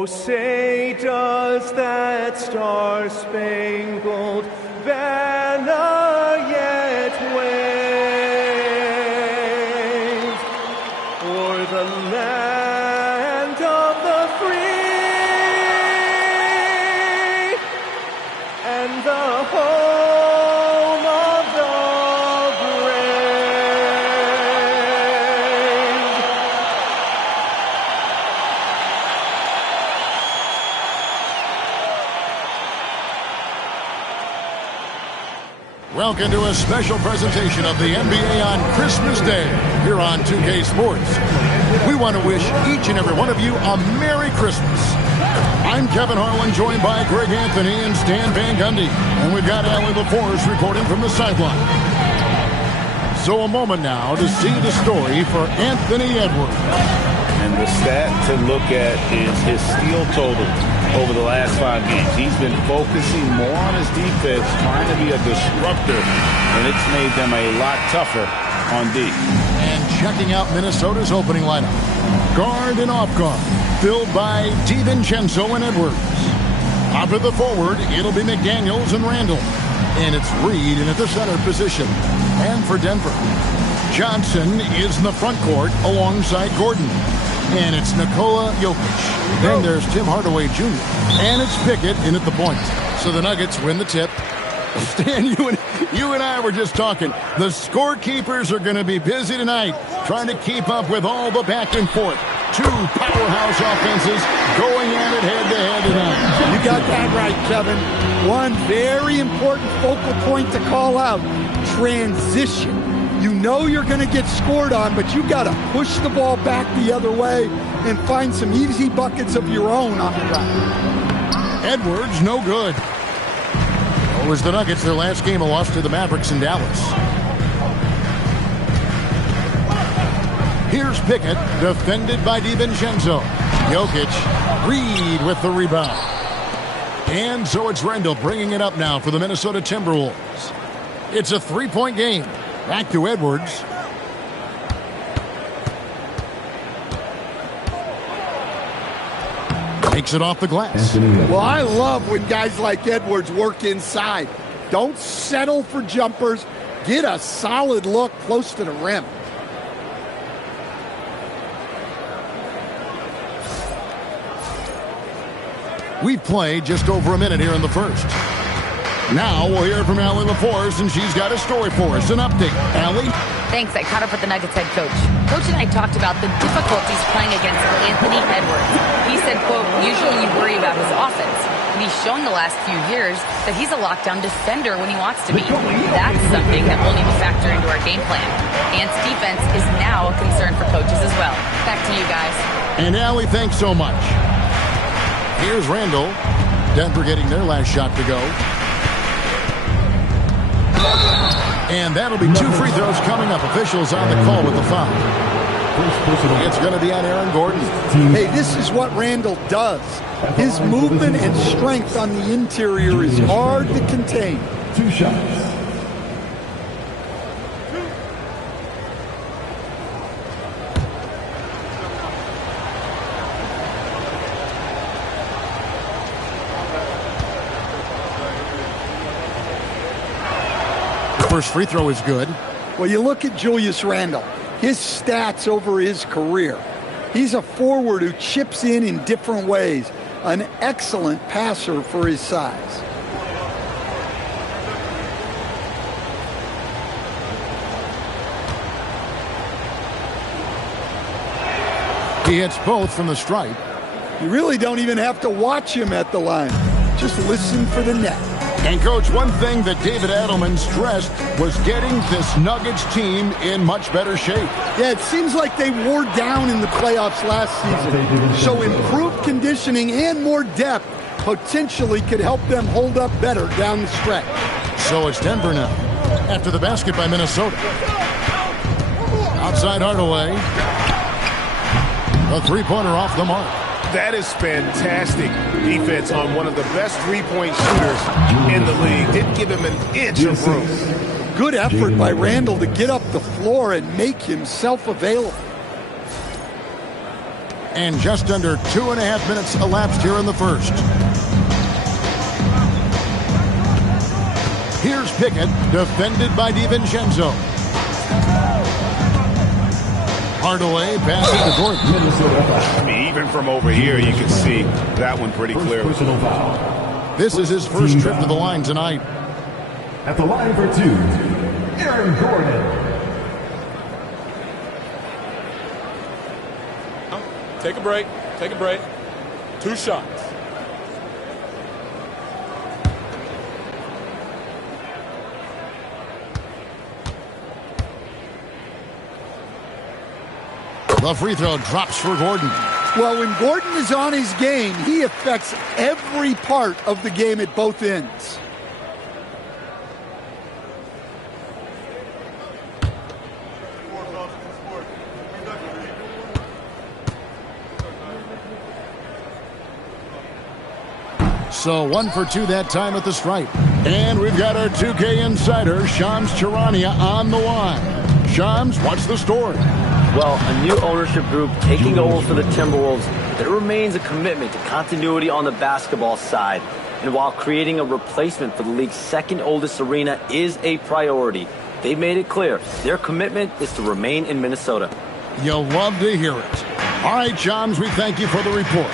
Oh, say does that star-spangled banner yet wave o'er the land of the free and the home of the Welcome to a special presentation of the NBA on Christmas Day here on 2K Sports. We want to wish each and every one of you a Merry Christmas. I'm Kevin Harlan, joined by Greg Anthony and Stan Van Gundy. And we've got Allie LaForce reporting from the sideline. So a moment now to see the story for Anthony Edwards. And the stat to look at is his steal total over the last 5 games. He's been focusing more on his defense, trying to be a disruptor, and it's made them a lot tougher on D. And checking out Minnesota's opening lineup. Guard and off guard, filled by DiVincenzo and Edwards. Out of the forward, it'll be McDaniels and Randall. And it's Reed in at the center position. And for Denver, Johnson is in the front court alongside Gordon. And it's Nikola Jokic. Then there's Tim Hardaway Jr. And it's Pickett in at the point. So the Nuggets win the tip. Stan, you and I were just talking. The scorekeepers are going to be busy tonight trying to keep up with all the back and forth. Two powerhouse offenses going at it head-to-head tonight. You got that right, Kevin. One very important focal point to call out, transition. You know you're going to get scored on, but you got to push the ball back the other way and find some easy buckets of your own on the run. Edwards, no good. It was the Nuggets, their last game, a loss to the Mavericks in Dallas. Here's Pickett, defended by DiVincenzo. Jokic, Reed with the rebound. And so it's Randall bringing it up now for the Minnesota Timberwolves. It's a three-point game. Back to Edwards. Takes it off the glass. Well, I love when guys like Edwards work inside. Don't settle for jumpers. Get a solid look close to the rim. We've played just over a minute here in the first. Now we'll hear from Allie LaForce, and she's got a story for us. An update. Allie? Thanks. I caught up with the Nuggets head coach. Coach and I talked about the difficulties playing against Anthony Edwards. He said, quote, usually you worry about his offense. And he's shown the last few years that he's a lockdown defender when he wants to be. That's something that we'll need to factor into our game plan. Ant's defense is now a concern for coaches as well. Back to you guys. And Allie, thanks so much. Here's Randall. Denver getting their last shot to go. And that'll be 2 free throws coming up. Officials on the call with the foul. It's going to be on Aaron Gordon. Hey, this is what Randall does. His movement and strength on the interior is hard to contain. 2 shots. First free throw is good. Well, you look at Julius Randle, his stats over his career. He's a forward who chips in different ways. An excellent passer for his size. He hits both from the stripe. You really don't even have to watch him at the line. Just listen for the net. And, Coach, one thing that David Adelman stressed was getting this Nuggets team in much better shape. Yeah, it seems like they wore down in the playoffs last season. So improved conditioning and more depth potentially could help them hold up better down the stretch. So it's Denver now, after the basket by Minnesota. Outside Hardaway. A three-pointer off the mark. That is fantastic defense on one of the best three-point shooters in the league. Didn't give him an inch of room. Good effort by Randall to get up the floor and make himself available. And just under 2.5 minutes elapsed here in the first. Here's Pickett, defended by DiVincenzo. Hardaway passing to Gordon. I mean, even from over here, you can see that one pretty clearly. This is his first trip to the line tonight. At the line for two, Aaron Gordon. Take a break. Take a break. 2 shots. The free throw drops for Gordon. Well, when Gordon is on his game, he affects every part of the game at both ends. So 1 for 2 that time at the stripe. And we've got our 2K insider, Shams Charania, on the line. Shams, what's the story? Well, a new ownership group taking over for the Timberwolves. There remains a commitment to continuity on the basketball side. And while creating a replacement for the league's second oldest arena is a priority, they've made it clear their commitment is to remain in Minnesota. You'll love to hear it. All right, Shams, we thank you for the report.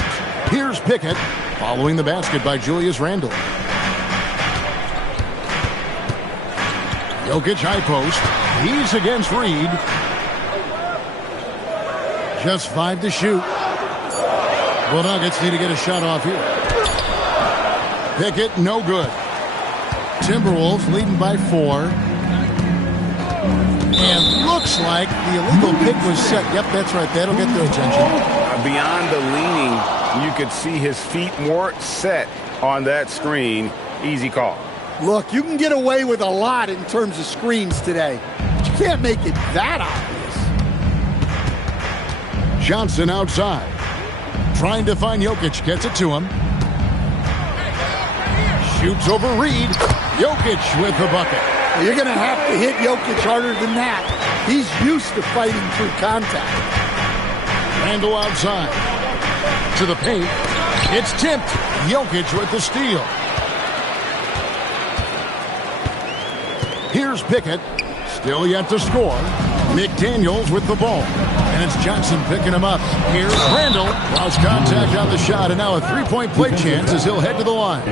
Here's Pickett, following the basket by Julius Randle. Jokic high post. He's against Reed. Just 5 to shoot. The Nuggets need to get a shot off here. Pickett, no good. Timberwolves leading by 4. And looks like the illegal pick was set. Yep, that's right. That'll get their attention. Beyond the leaning, you could see his feet weren't set on that screen. Easy call. Look, you can get away with a lot in terms of screens today, but you can't make it that obvious. Johnson outside. Trying to find Jokic. Gets it to him. Shoots over Reed. Jokic with the bucket. Well, you're going to have to hit Jokic harder than that. He's used to fighting through contact. Randle outside. To the paint. It's tipped. Jokic with the steal. Here's Pickett. Still yet to score. McDaniels with the ball. And it's Johnson picking him up. Here's Randle. Lost contact on the shot, and now a three-point play chance as he'll head to the line.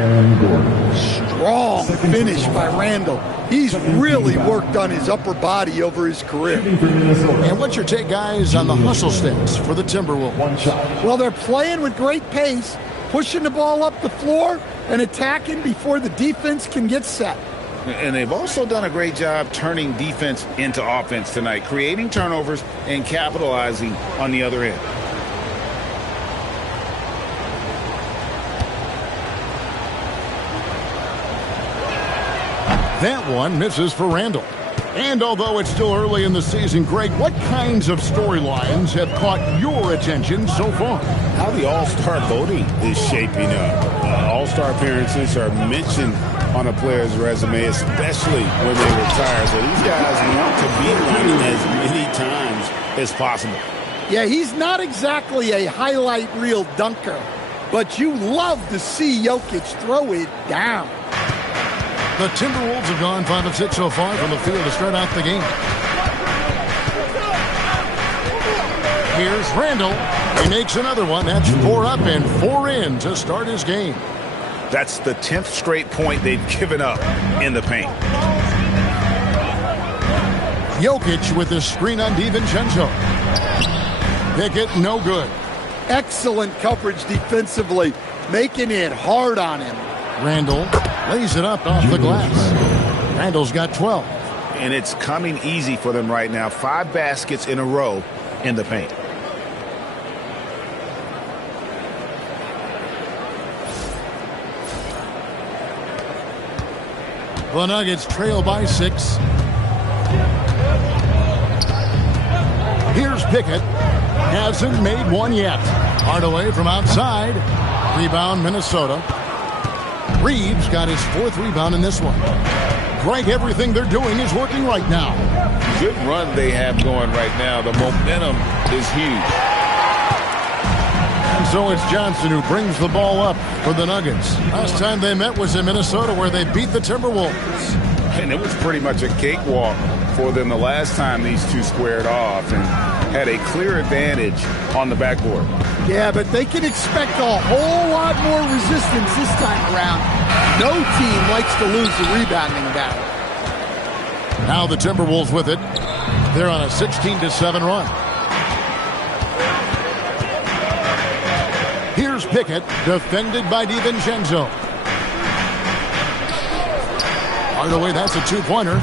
Strong finish by Randle. He's really worked on his upper body over his career. And what's your take, guys, on the hustle stats for the Timberwolves? Well, they're playing with great pace, pushing the ball up the floor and attacking before the defense can get set. And they've also done a great job turning defense into offense tonight, creating turnovers and capitalizing on the other end. That one misses for Randle. And although it's still early in the season, Greg, what kinds of storylines have caught your attention so far? How the All-Star voting is shaping up. All-Star appearances are mentioned on a player's resume, especially when they retire. So these guys want to be running as many times as possible. Yeah, he's not exactly a highlight reel dunker, but you love to see Jokic throw it down. The Timberwolves have gone 5 of 6 so far from the field to start out the game. Here's Randle. He makes another one. That's 4 up and 4 in to start his game. That's the 10th straight point they've given up in the paint. Jokic with the screen on DiVincenzo. Pickett, no good. Excellent coverage defensively, making it hard on him. Randle lays it up off the glass. Randle's got 12. And it's coming easy for them right now. 5 baskets in a row in the paint. The Nuggets trail by 6. Here's Pickett. Hasn't made one yet. Hardaway from outside. Rebound, Minnesota. Reeves got his 4th rebound in this one. Greg, everything they're doing is working right now. Good run they have going right now. The momentum is huge. And so it's Johnson who brings the ball up for the Nuggets. Last time they met was in Minnesota, where they beat the Timberwolves. And it was pretty much a cakewalk for them the last time these two squared off and had a clear advantage on the backboard. Yeah, but they can expect a whole lot more resistance this time around. No team likes to lose the rebounding battle. Now the Timberwolves with it. They're on a 16-7 run. Here's Pickett, defended by DiVincenzo. By the way, that's a two-pointer.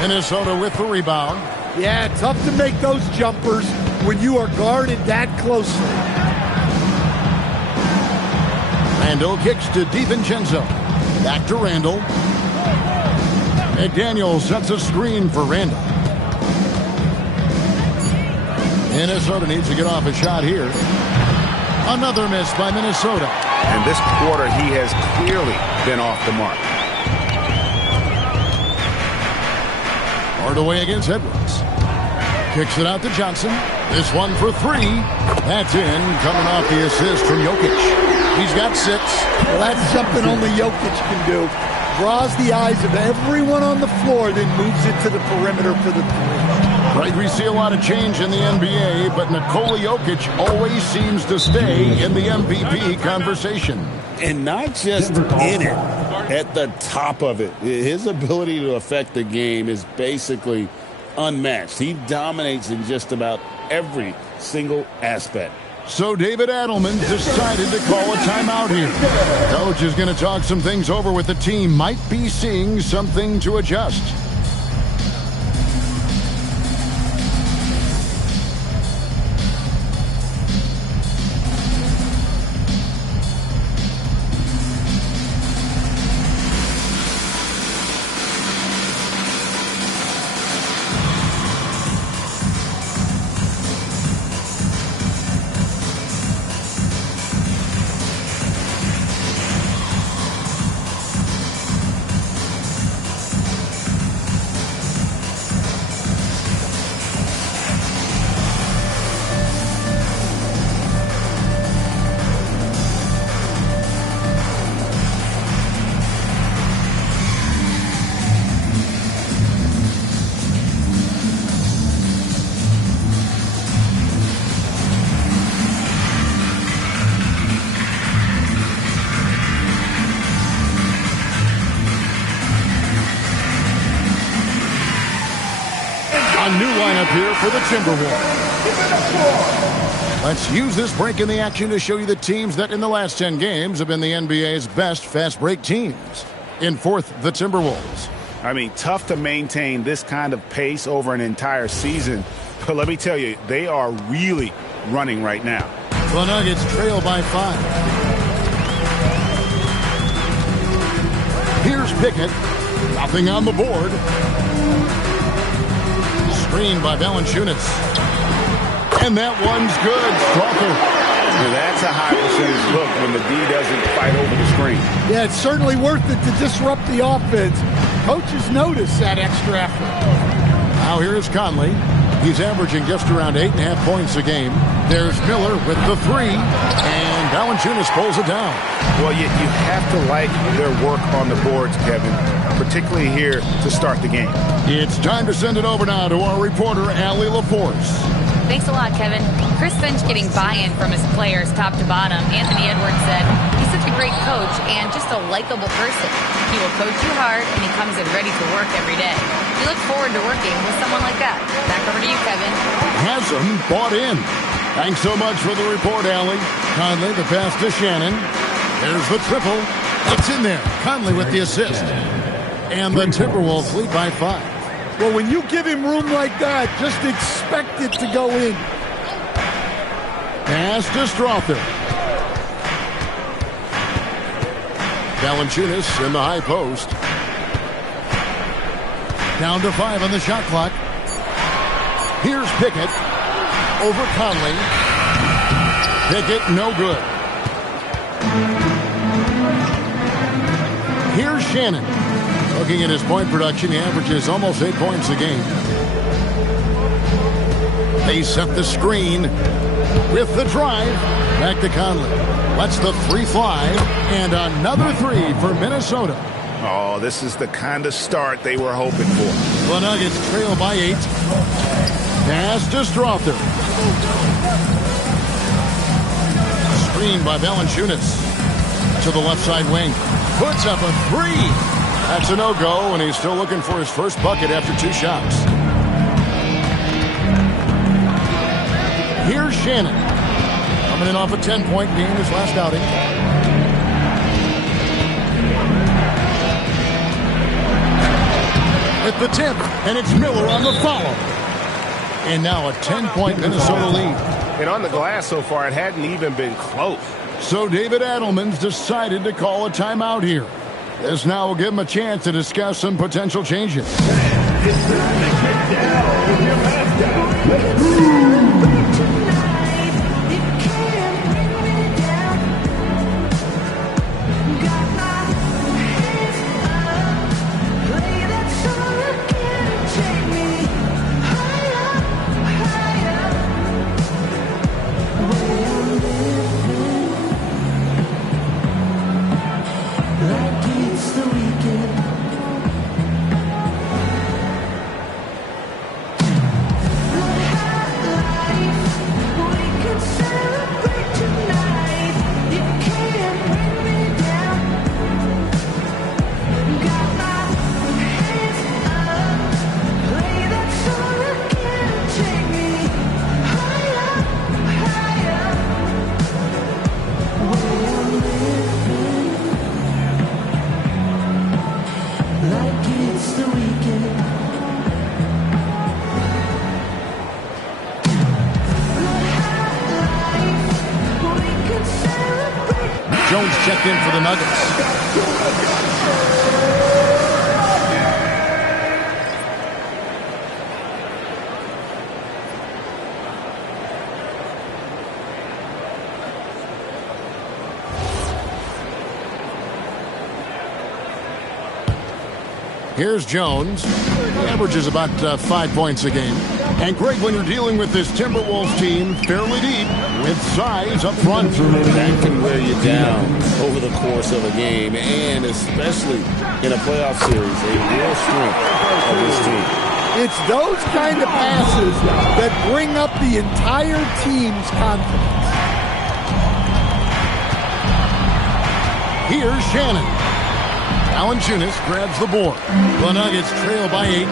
Minnesota with the rebound. Yeah, tough to make those jumpers when you are guarded that closely. Randall kicks to DiVincenzo. Back to Randall. McDaniel sets a screen for Randall. Minnesota needs to get off a shot here. Another miss by Minnesota. And this quarter, he has clearly been off the mark. Hardaway against Edwards. Kicks it out to Johnson. This one for three. That's in, coming off the assist from Jokic. He's got 6. Well, that's something only Jokic can do. Draws the eyes of everyone on the floor, then moves it to the perimeter for the three. Right, we see a lot of change in the NBA, but Nikola Jokic always seems to stay in the MVP conversation. And not just in it, at the top of it. His ability to affect the game is basically unmatched. He dominates in just about every single aspect. So David Adelman decided to call a timeout here. Coach is going to talk some things over with the team. Might be seeing something to adjust. New lineup here for the Timberwolves. Let's use this break in the action to show you the teams that in the last 10 games have been the NBA's best fast break teams. In fourth, the Timberwolves. I mean, tough to maintain this kind of pace over an entire season. But let me tell you, they are really running right now. The Nuggets trail by 5. Here's Pickett. Nothing on the board. Screen by Valanciunas. And that one's good. Strother. That's a high percentage look when the D doesn't fight over the screen. Yeah, it's certainly worth it to disrupt the offense. Coaches notice that extra effort. Now here's Conley. He's averaging just around 8.5 points a game. There's Miller with the 3. And Valanciunas pulls it down. Well, you have to like their work on the boards, Kevin, particularly here to start the game. It's time to send it over now to our reporter, Allie LaForce. Thanks a lot, Kevin. Chris Finch getting buy-in from his players top to bottom. Anthony Edwards said, he's such a great coach and just a likable person. He will coach you hard, and he comes in ready to work every day. We look forward to working with someone like that. Back over to you, Kevin. Hasn't bought in. Thanks so much for the report, Allie. Conley, the pass to Shannon. There's the triple. It's in there. Conley with the assist. And the Timberwolves lead by 5. Well, when you give him room like that, just expect it to go in. Pass to Strother. Valanciunas in the high post. Down to 5 on the shot clock. Here's Pickett over Conley. Pickett, no good. Here's Shannon. Looking at his point production, he averages almost 8 points a game. They set the screen with the drive. Back to Conley. Lets the three fly. And another three for Minnesota. Oh, this is the kind of start they were hoping for. The Nuggets trail by 8. Pass to Strother. Screen by Valanciunas. To the left side wing. Puts up a three. That's a no-go, and he's still looking for his first bucket after 2 shots. Here's Shannon. Coming in off a 10-point game his last outing. At the tip, and it's Miller on the follow. And now a 10-point Minnesota lead. And on the glass so far, it hadn't even been close. So David Adelman's decided to call a timeout here. This now will give him a chance to discuss some potential changes. Jones checked in for the Nuggets. Here's Jones. He averages about 5 points a game. And Greg, when you're dealing with this Timberwolves team fairly deep with size up front, that can wear you down over the course of a game, and especially in a playoff series, a real strength of this team. It's those kind of passes that bring up the entire team's confidence. Here's Shannon. Valanciunas grabs the board. The Nuggets trail by 8.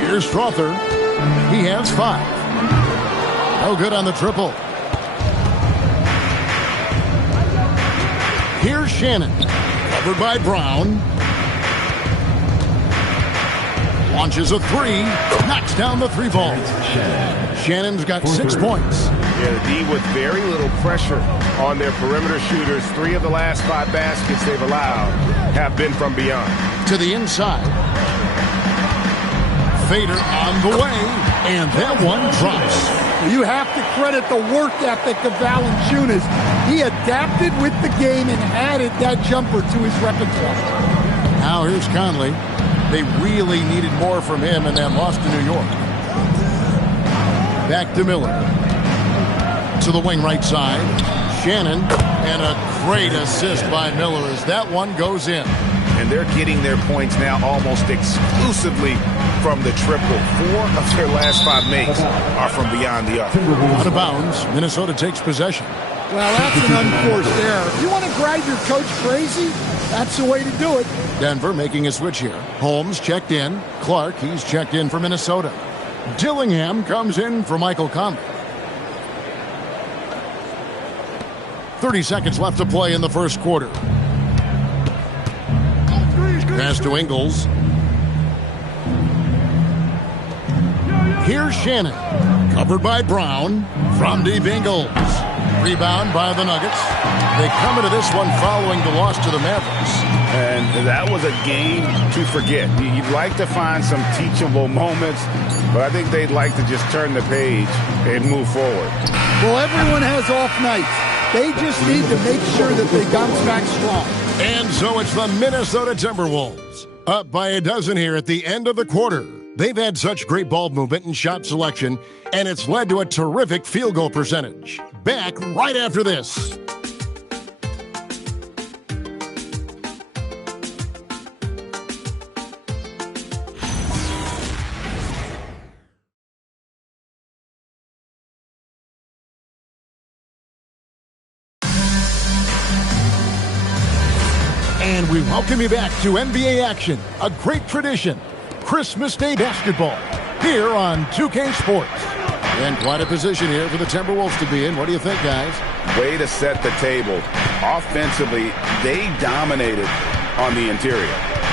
Here's Strother. He has 5. No good on the triple. Here's Shannon. Covered by Brown. Launches a 3. Knocks down the 3 ball. Shannon's got 6 points. Yeah, the D with very little pressure on their perimeter shooters. 3 of the last 5 baskets they've allowed have been from beyond. To the inside. Fader on the way, and that one drops. You have to credit the work ethic of Valanciunas. He adapted with the game and added that jumper to his repertoire. Now here's Conley. They really needed more from him in that loss to New York. Back to Miller. To the wing right side. Shannon, and a great assist by Miller as that one goes in. And they're getting their points now almost exclusively from the triple. 4 of their last 5 makes are from beyond the arc. Out of bounds, Minnesota takes possession. Well, that's an unforced error. If you want to drive your coach crazy, that's the way to do it. Denver making a switch here. Holmes checked in. Clark, he's checked in for Minnesota. Dillingham comes in for Michael Conley. 30 seconds left to play in the first quarter. Pass to Ingles. Here's Shannon. Covered by Brown. From deep Ingles. Rebound by the Nuggets. They come into this one following the loss to the Mavericks. And that was a game to forget. You'd like to find some teachable moments, but I think they'd like to just turn the page and move forward. Well, everyone has off nights. They just need to make sure that they bounce back strong. And so it's the Minnesota Timberwolves. Up by a dozen here at the end of the quarter. They've had such great ball movement and shot selection, and it's led to a terrific field goal percentage. Back right after this. And we welcome you back to NBA action, a great tradition. Christmas Day basketball here on 2K Sports. And quite a position here for the Timberwolves to be in. What do you think, guys? Way to set the table. Offensively, they dominated on the interior.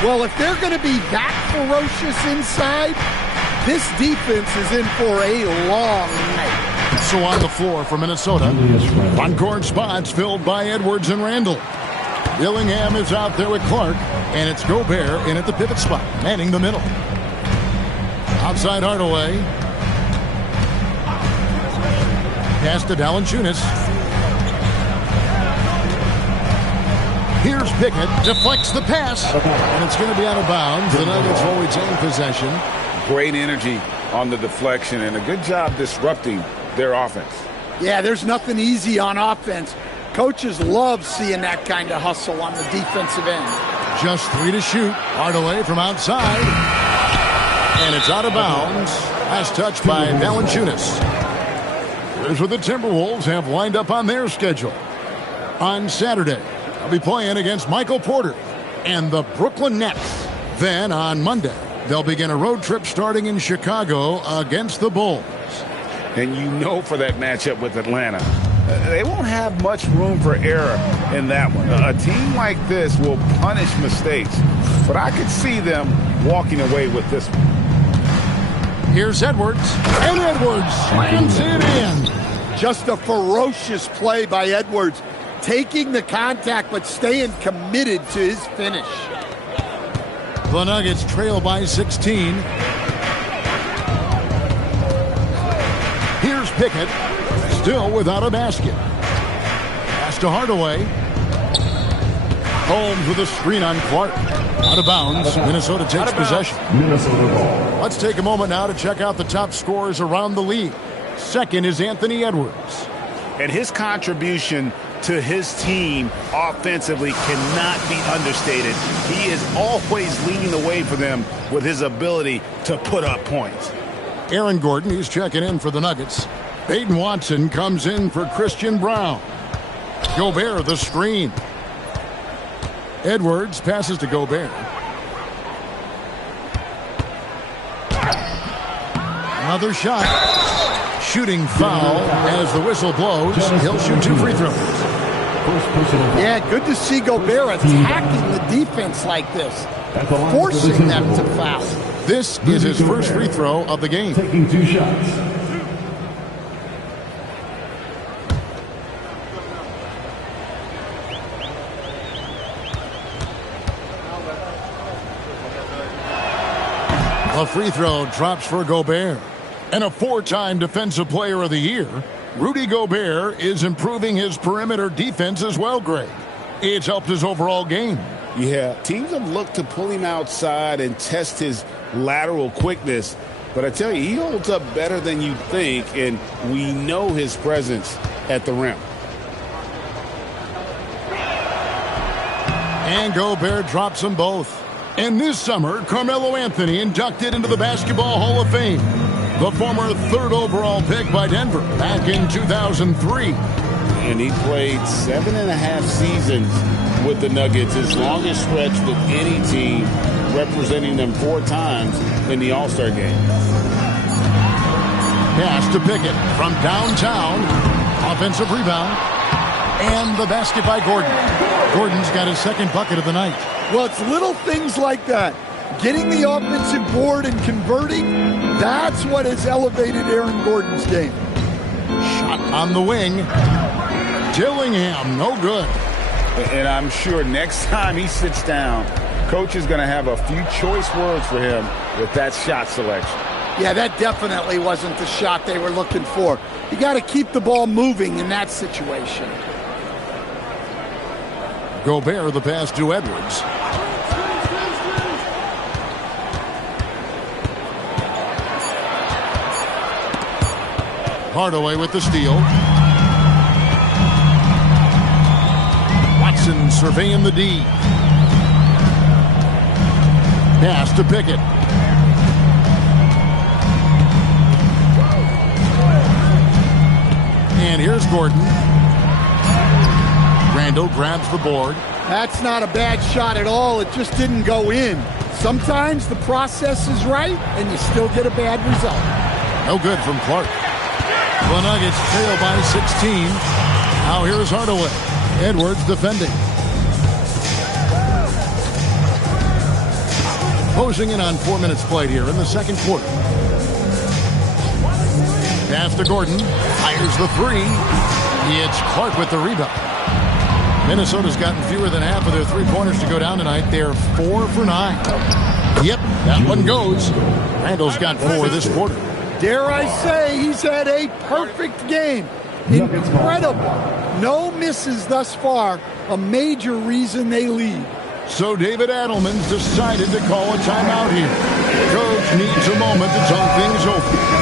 Well, if they're going to be that ferocious inside, this defense is in for a long night. So on the floor for Minnesota, on-court spots filled by Edwards and Randall. Dillingham is out there with Clark, and it's Gobert in at the pivot spot, manning the middle. Outside Hardaway. Pass to Valanciunas. Here's Pickett, deflects the pass, and it's going to be out of bounds. The Nuggets will retain possession. Great energy on the deflection, and a good job disrupting their offense. Yeah, there's nothing easy on offense. Coaches love seeing that kind of hustle on the defensive end. Just 3 to shoot. Hardaway from outside. And it's out of bounds. Last touch by Valanciunas. Here's what the Timberwolves have lined up on their schedule. On Saturday, they'll be playing against Michael Porter and the Brooklyn Nets. Then on Monday, they'll begin a road trip starting in Chicago against the Bulls. And you know for that matchup with Atlanta, they won't have much room for error in that one. A team like this will punish mistakes, but I could see them walking away with this one. Here's Edwards, and Edwards slams it in. Just a ferocious play by Edwards, taking the contact but staying committed to his finish. The Nuggets trail by 16. Here's Pickett. Still without a basket. Pass to Hardaway. Holmes with a screen on Clark. Out of bounds. Minnesota takes possession. Minnesota ball. Let's take a moment now to check out the top scorers around the league. Second is Anthony Edwards. And his contribution to his team offensively cannot be understated. He is always leading the way for them with his ability to put up points. Aaron Gordon, he's checking in for the Nuggets. Peyton Watson comes in for Christian Brown. Gobert the screen. Edwards passes to Gobert. Another shot. Shooting foul as the whistle blows. He'll shoot 2 free throws. Yeah, good to see Gobert attacking the defense like this, forcing them to foul. This is his first free throw of the game. Taking 2 shots. A free throw drops for Gobert. And a 4-time Defensive Player of the Year, Rudy Gobert is improving his perimeter defense as well, Greg. It's helped his overall game. Yeah, teams have looked to pull him outside and test his lateral quickness. But I tell you, he holds up better than you think, and we know his presence at the rim. And Gobert drops them both. And this summer, Carmelo Anthony inducted into the Basketball Hall of Fame. The former 3rd overall pick by Denver back in 2003. And he played 7.5 seasons with the Nuggets, his longest stretch with any team, representing them 4 times in the All-Star game. Pass to Pickett from downtown. Offensive rebound. And the basket by Gordon. Gordon's got his 2nd bucket of the night. Well, it's little things like that. Getting the offensive board and converting, that's what has elevated Aaron Gordon's game. Shot on the wing. Dillingham, no good. And I'm sure next time he sits down, coach is going to have a few choice words for him with that shot selection. Yeah, that definitely wasn't the shot they were looking for. You got to keep the ball moving in that situation. Gobert the pass to Edwards. Hardaway with the steal. Watson surveying the D. Pass to Pickett. And here's Gordon. Randall grabs the board. That's not a bad shot at all. It just didn't go in. Sometimes the process is right, and you still get a bad result. No good from Clark. The Nuggets trail by 16. Now here's Hardaway. Edwards defending. Closing in on 4 minutes played here in the second quarter. Pass to Gordon. Fires the three. It's Clark with the rebound. Minnesota's gotten fewer than half of their three-pointers to go down tonight. They're 4 for 9. Yep, that one goes. Randall's got 4 this quarter. Dare I say he's had a perfect game. Incredible. No misses thus far. A major reason they lead. So David Adelman's decided to call a timeout here. Coach needs a moment to talk things over.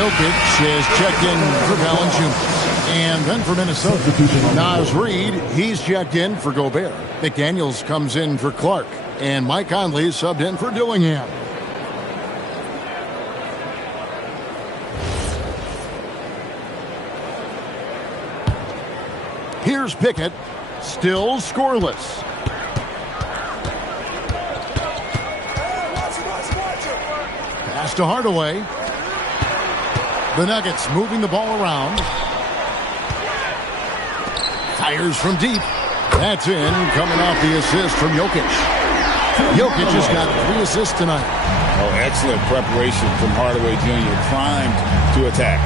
Jokic is checked in for Valanciunas. And then for Minnesota, Naz Reid, he's checked in for Gobert. McDaniels comes in for Clark. And Mike Conley is subbed in for Dillingham. Here's Pickett, still scoreless. Pass to Hardaway. The Nuggets moving the ball around. Fires from deep. That's in, coming off the assist from Jokic. Jokic has got 3 assists tonight. Oh, excellent preparation from Hardaway Jr. Primed to attack.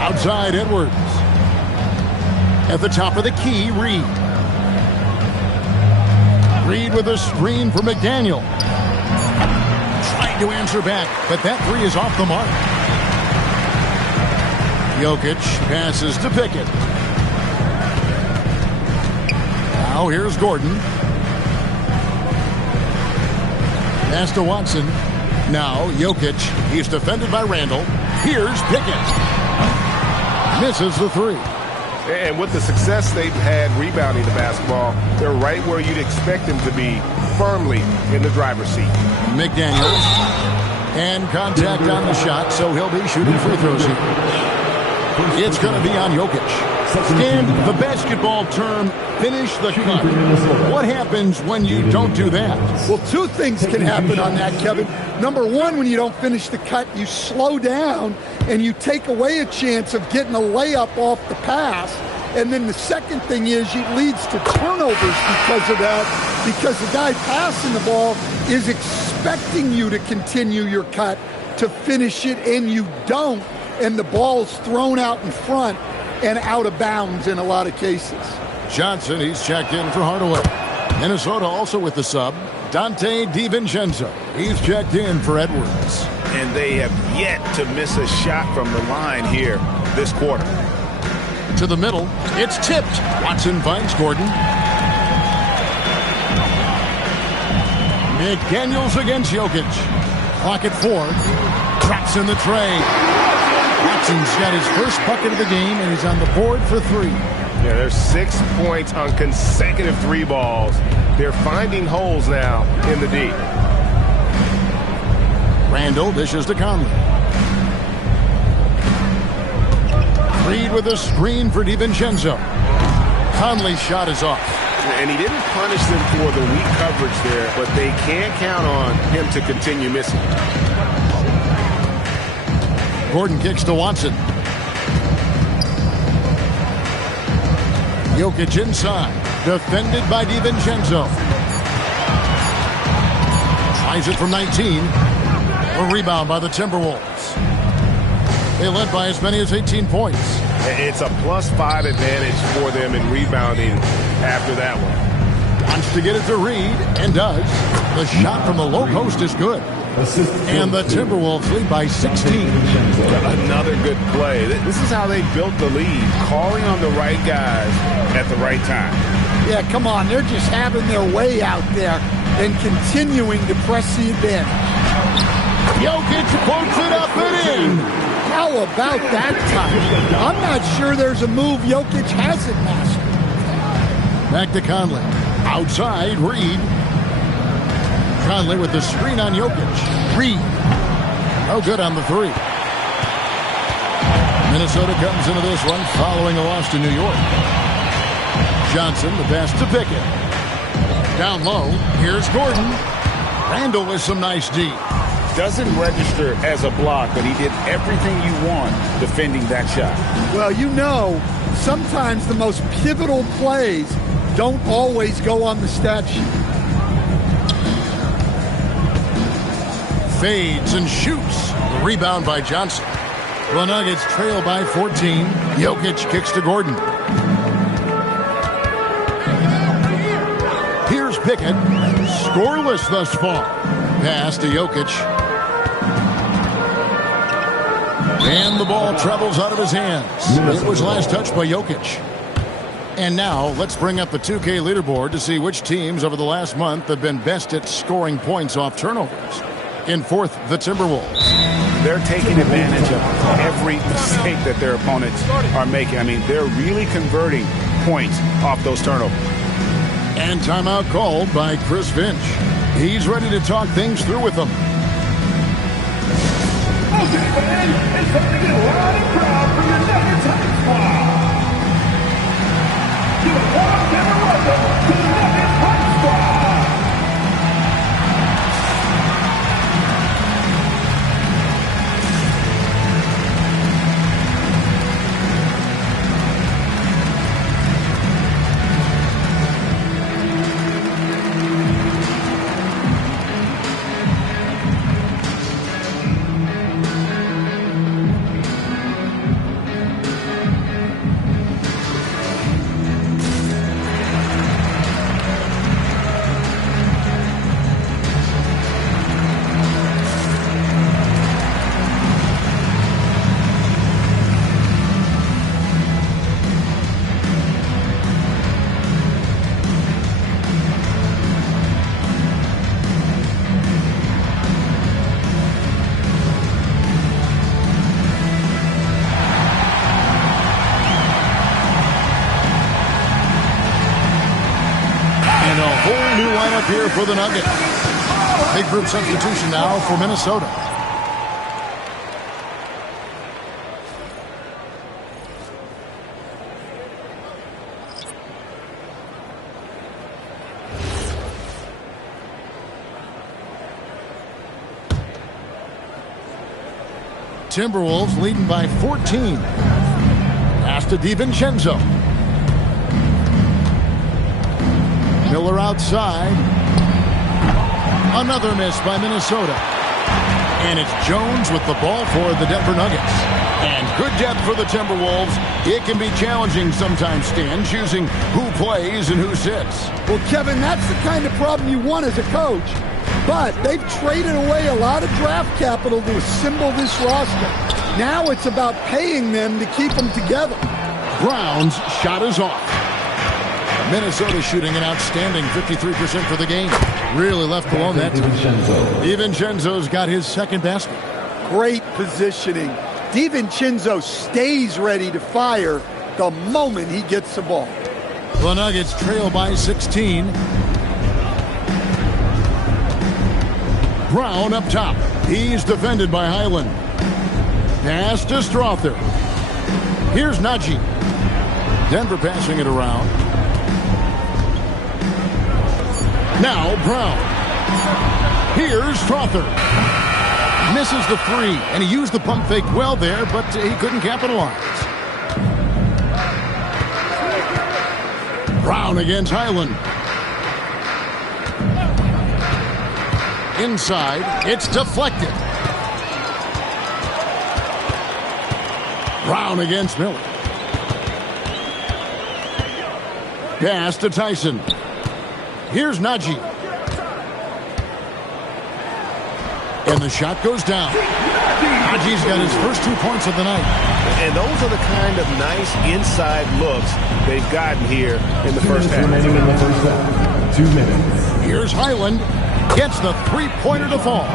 Outside Edwards. At the top of the key, Reid. Reid with a screen for McDaniel. Trying to answer back, but that 3 is off the mark. Jokic passes to Pickett. Now here's Gordon. Pass to Watson. Now Jokic. He's defended by Randall. Here's Pickett. Misses the 3. And with the success they've had rebounding the basketball, they're right where you'd expect them to be, firmly in the driver's seat. McDaniels. And contact on the shot, so he'll be shooting free throws here. It's going to be on Jokic. And the basketball term, finish the cut. What happens when you don't do that? Well, 2 things can happen on that, Kevin. Number 1, when you don't finish the cut, you slow down and you take away a chance of getting a layup off the pass. And then the second thing is it leads to turnovers because of that, because the guy passing the ball is expecting you to continue your cut, to finish it, and you don't, and the ball's thrown out in front and out of bounds in a lot of cases. Johnson, he's checked in for Hardaway. Minnesota also with the sub. Dante DiVincenzo, he's checked in for Edwards. And they have yet to miss a shot from the line here this quarter. To the middle, it's tipped. Watson finds Gordon. McDaniels against Jokic. Clock at 4. Traps in the tray. Watson's got his first bucket of the game, and he's on the board for 3. Yeah, there's 6 points on consecutive 3 balls. They're finding holes now in the D. Randall dishes to Conley. Reed with a screen for DiVincenzo. Conley's shot is off. And he didn't punish them for the weak coverage there, but they can't count on him to continue missing. Gordon kicks to Watson. Jokic inside. Defended by DiVincenzo. Tries it from 19. A rebound by the Timberwolves. They led by as many as 18 points. It's a +5 advantage for them in rebounding after that one. Wants to get it to Reed, and does. The shot from the low post is good. And the Timberwolves lead by 16. Another good play. This is how they built the lead, calling on the right guys at the right time. Yeah, come on. They're just having their way out there and continuing to press the advantage. Jokic puts it up and in. How about that time? I'm not sure there's a move Jokic hasn't mastered. Back to Conley. Outside, Reed. Conley with the screen on Jokic. Reed. No good on the three. Minnesota comes into this one following a loss to New York. Johnson, the pass to Pickett. Down low, here's Gordon. Randall with some nice D. Doesn't register as a block, but he did everything you want defending that shot. Well, you know, sometimes the most pivotal plays don't always go on the stat sheet. Fades and shoots. The rebound by Johnson. The Nuggets trail by 14. Jokic kicks to Gordon. Here's Pickett. Scoreless thus far. Pass to Jokic. And the ball travels out of his hands. It was last touched by Jokic. And now let's bring up the 2K leaderboard to see which teams over the last month have been best at scoring points off turnovers. In fourth, the Timberwolves. They're taking advantage of every mistake that their opponents are making. I mean, they're really converting points off those turnovers. And timeout called by Chris Finch. He's ready to talk things through with them. Okay, man, it's time to get loud and proud for your Nuggets Hype Squad. Give a warm camera welcome to the Nuggets Hype Squad. Here for the Nuggets. Big group substitution now for Minnesota. Timberwolves leading by 14. Pass to DiVincenzo. Miller outside. Another miss by Minnesota. And it's Jones with the ball for the Denver Nuggets. And good depth for the Timberwolves. It can be challenging sometimes, Stan, choosing who plays and who sits. Well, Kevin, that's the kind of problem you want as a coach. But they've traded away a lot of draft capital to assemble this roster. Now it's about paying them to keep them together. Brown's shot is off. Minnesota shooting an outstanding 53% for the game. Really left alone that time. DiVincenzo's got his second basket. Great positioning. DiVincenzo stays ready to fire the moment he gets the ball. The Nuggets trail by 16. Brown up top. He's defended by Highland. Pass to Strother. Here's Najee. Denver passing it around. Now Brown. Here's Strother. Misses the three, and he used the pump fake well there, but he couldn't capitalize. Brown against Highland. Inside, it's deflected. Brown against Miller. Pass to Tyson. Here's Najee. And the shot goes down. Najee's got his first 2 points of the night. And those are the kind of nice inside looks they've gotten here in the first half. Remaining in the first half. 2 minutes. Here's Highland. Gets the three-pointer to fall.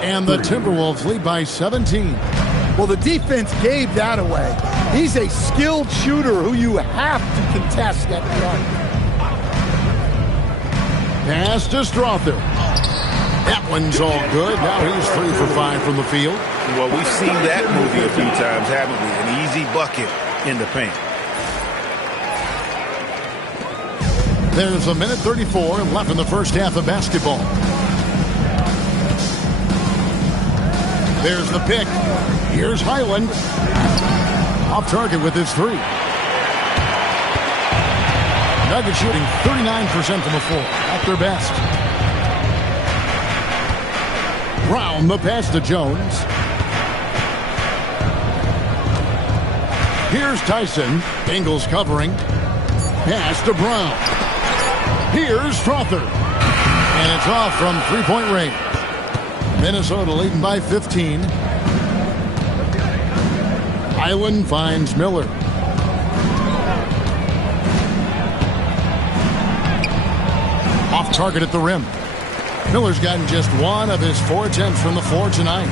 And the Timberwolves lead by 17. Well, the defense gave that away. He's a skilled shooter who you have to contest at the arc. Pass to Strother. That one's all good. Now he's 3 for 5 from the field. Well, we've seen that movie a few times, haven't we? An easy bucket in the paint. There's a minute 34 left in the first half of basketball. There's the pick. Here's Highland. Off target with his three. Nuggets shooting 39% from the floor. At their best. Brown, the pass to Jones. Here's Tyson. Ingles covering. Pass to Brown. Here's Strother. And it's off from three-point range. Minnesota leading by 15. Highland finds Miller. Off target at the rim. Miller's gotten just 1 of his 4 attempts from the floor tonight.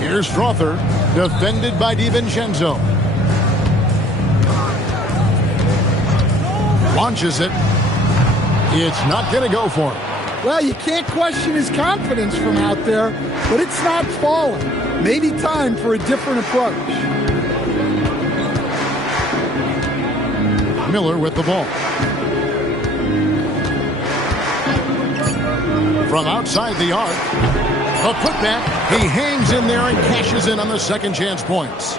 Here's Strother, defended by DiVincenzo. Launches it. It's not going to go for him. Well, you can't question his confidence from out there, but it's not falling. Maybe time for a different approach. Miller with the ball. From outside the arc, a putback. He hangs in there and cashes in on the second chance points.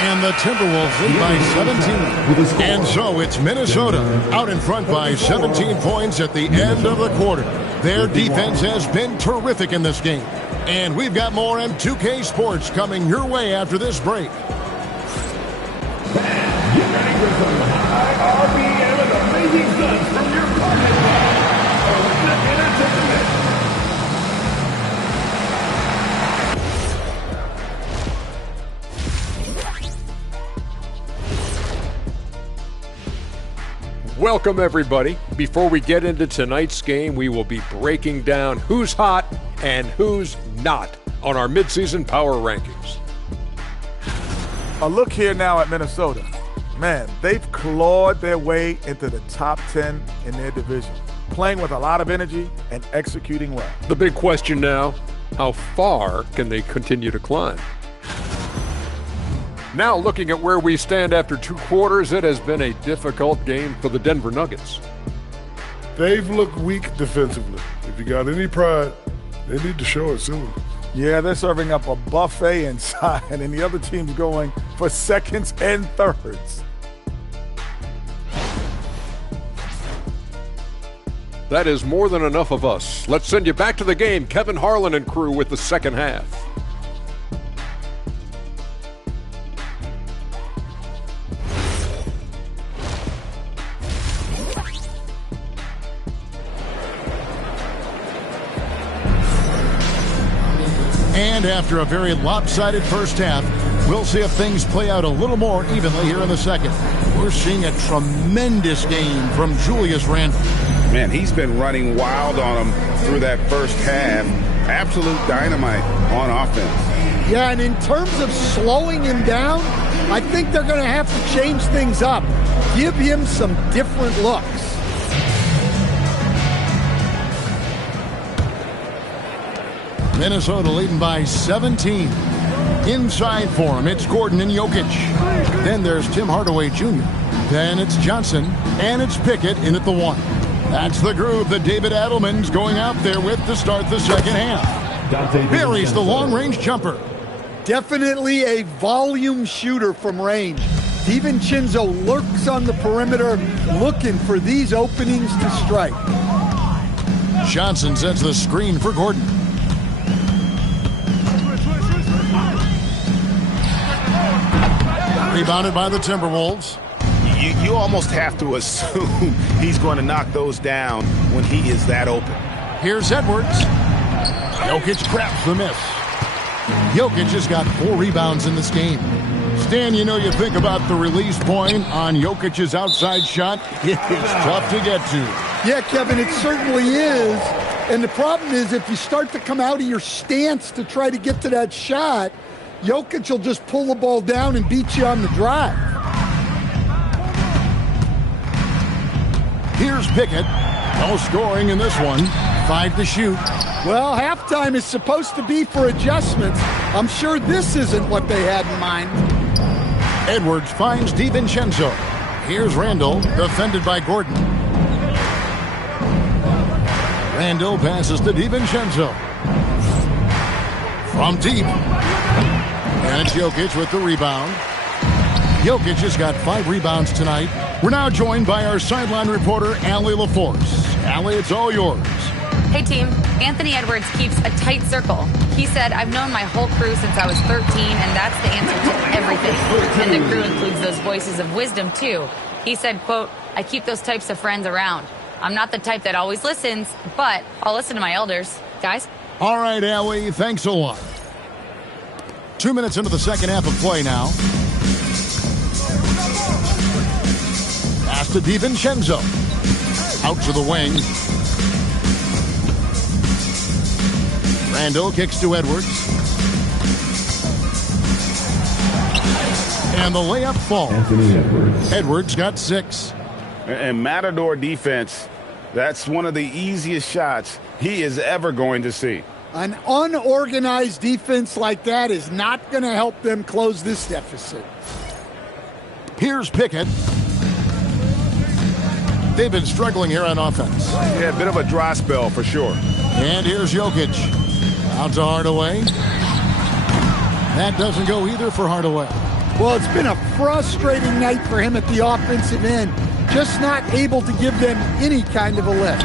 And the Timberwolves lead by 17. And so it's Minnesota out in front by 17 points at the end of the quarter. Their defense has been terrific in this game. And we've got more M2K Sports coming your way after this break. Get ready for some high RPM and amazing stunts from your partner. Entertainment. Welcome, everybody. Before we get into tonight's game, we will be breaking down who's hot and who's not on our midseason power rankings. A look here now at Minnesota. Man, they've clawed their way into the top 10 in their division, playing with a lot of energy and executing well. The big question now, how far can they continue to climb? Now, looking at where we stand after 2 quarters, it has been a difficult game for the Denver Nuggets. They've looked weak defensively. If you got any pride, they need to show it soon. Yeah, they're serving up a buffet inside, and the other team's going for seconds and thirds. That is more than enough of us. Let's send you back to the game. Kevin Harlan and crew with the second half. And after a very lopsided first half, we'll see if things play out a little more evenly here in the second. We're seeing a tremendous game from Julius Randle. Man, he's been running wild on him through that first half. Absolute dynamite on offense. Yeah, and in terms of slowing him down, I think they're going to have to change things up. Give him some different looks. Minnesota leading by 17. Inside for him, it's Gordon and Jokic. Then there's Tim Hardaway Jr. Then it's Johnson, and it's Pickett in at the 1. That's the groove that David Adelman's going out there with to start the second half. Buries the long-range jumper. Definitely a volume shooter from range. DiVincenzo lurks on the perimeter, looking for these openings to strike. Johnson sets the screen for Gordon. Rebounded by the Timberwolves. You almost have to assume he's going to knock those down when he is that open. Here's Edwards. Jokic craps the miss. Jokic has got 4 rebounds in this game. Stan, you think about the release point on Jokic's outside shot. It's tough to get to. Yeah, Kevin, it certainly is. And the problem is if you start to come out of your stance to try to get to that shot, Jokic will just pull the ball down and beat you on the drive. Here's Pickett. No scoring in this one. 5 to shoot. Well, halftime is supposed to be for adjustments. I'm sure this isn't what they had in mind. Edwards finds DiVincenzo. Here's Randall, defended by Gordon. Randall passes to DiVincenzo. From deep. And it's Jokic with the rebound. Jokic has got 5 rebounds tonight. We're now joined by our sideline reporter, Allie LaForce. Allie, it's all yours. Hey, team. Anthony Edwards keeps a tight circle. He said, I've known my whole crew since I was 13, and that's the answer to everything. And the crew includes those voices of wisdom, too. He said, quote, I keep those types of friends around. I'm not the type that always listens, but I'll listen to my elders. Guys? All right, Allie, thanks a lot. 2 minutes into the second half of play now. Pass to DiVincenzo. Out to the wing. Randall kicks to Edwards. And the layup falls. Edwards got 6. And Matador defense, that's one of the easiest shots he is ever going to see. An unorganized defense like that is not going to help them close this deficit. Here's Pickett. They've been struggling here on offense. Yeah, a bit of a dry spell for sure. And here's Jokic. Out to Hardaway. That doesn't go either for Hardaway. Well, it's been a frustrating night for him at the offensive end. Just not able to give them any kind of a lift.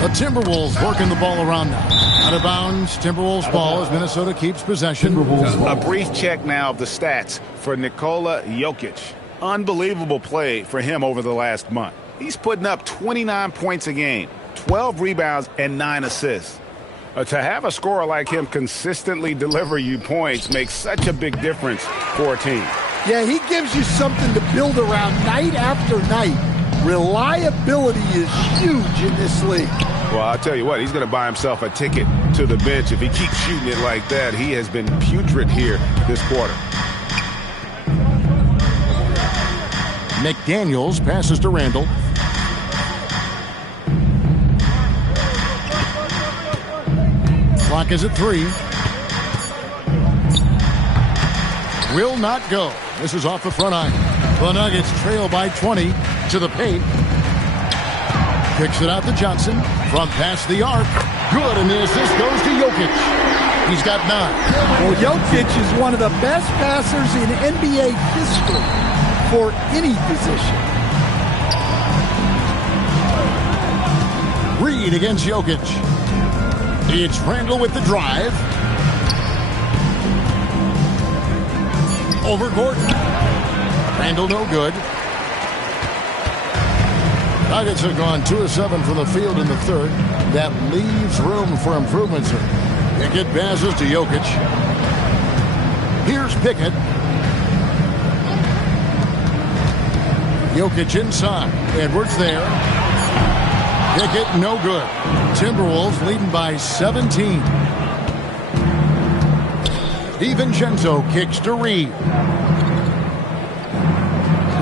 The Timberwolves working the ball around now. Out of bounds, Timberwolves ball as Minnesota keeps possession. A brief check now of the stats for Nikola Jokic. Unbelievable play for him over the last month. He's putting up 29 points a game, 12 rebounds, and 9 assists. To have a scorer like him consistently deliver you points makes such a big difference for a team. Yeah, he gives you something to build around night after night. Reliability is huge in this league. Well, I'll tell you what, he's going to buy himself a ticket to the bench. If he keeps shooting it like that, he has been putrid here this quarter. McDaniels passes to Randall. Clock is at 3. Will not go. This is off the front iron. The Nuggets trail by 20 to the paint. Kicks it out to Johnson from past the arc. Good, and the assist goes to Jokic. He's got 9. Well, Jokic is one of the best passers in NBA history for any position. Reed against Jokic. It's Randall with the drive. Over Gordon. Randall no good. Nuggets have gone 2 of 7 from the field in the third. That leaves room for improvement, sir. Pickett passes to Jokic. Here's Pickett. Jokic inside. Edwards there. Pickett no good. Timberwolves leading by 17. DiVincenzo kicks to Reed.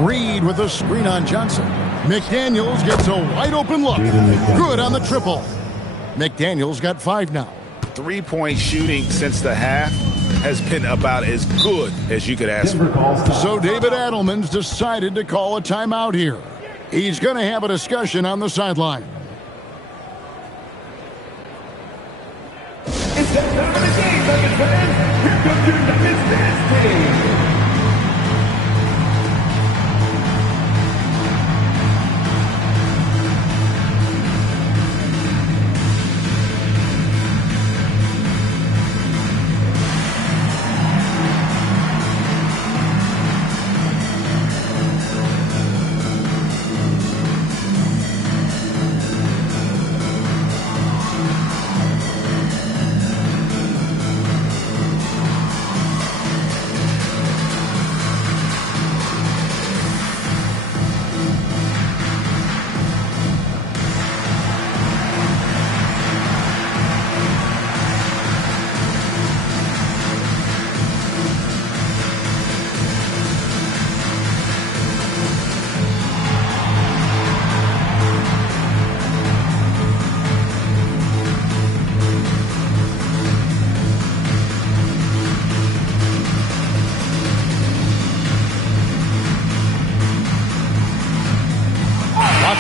Reed with a screen on Johnson. McDaniels gets a wide open look. Good on the triple. McDaniels got 5 now. three-point shooting since the half has been about as good as you could ask for. So David Adelman's decided to call a timeout here. He's going to have a discussion on the sideline. It's that time of the game, Nuggets fans. Here comes your Nuggets dance team.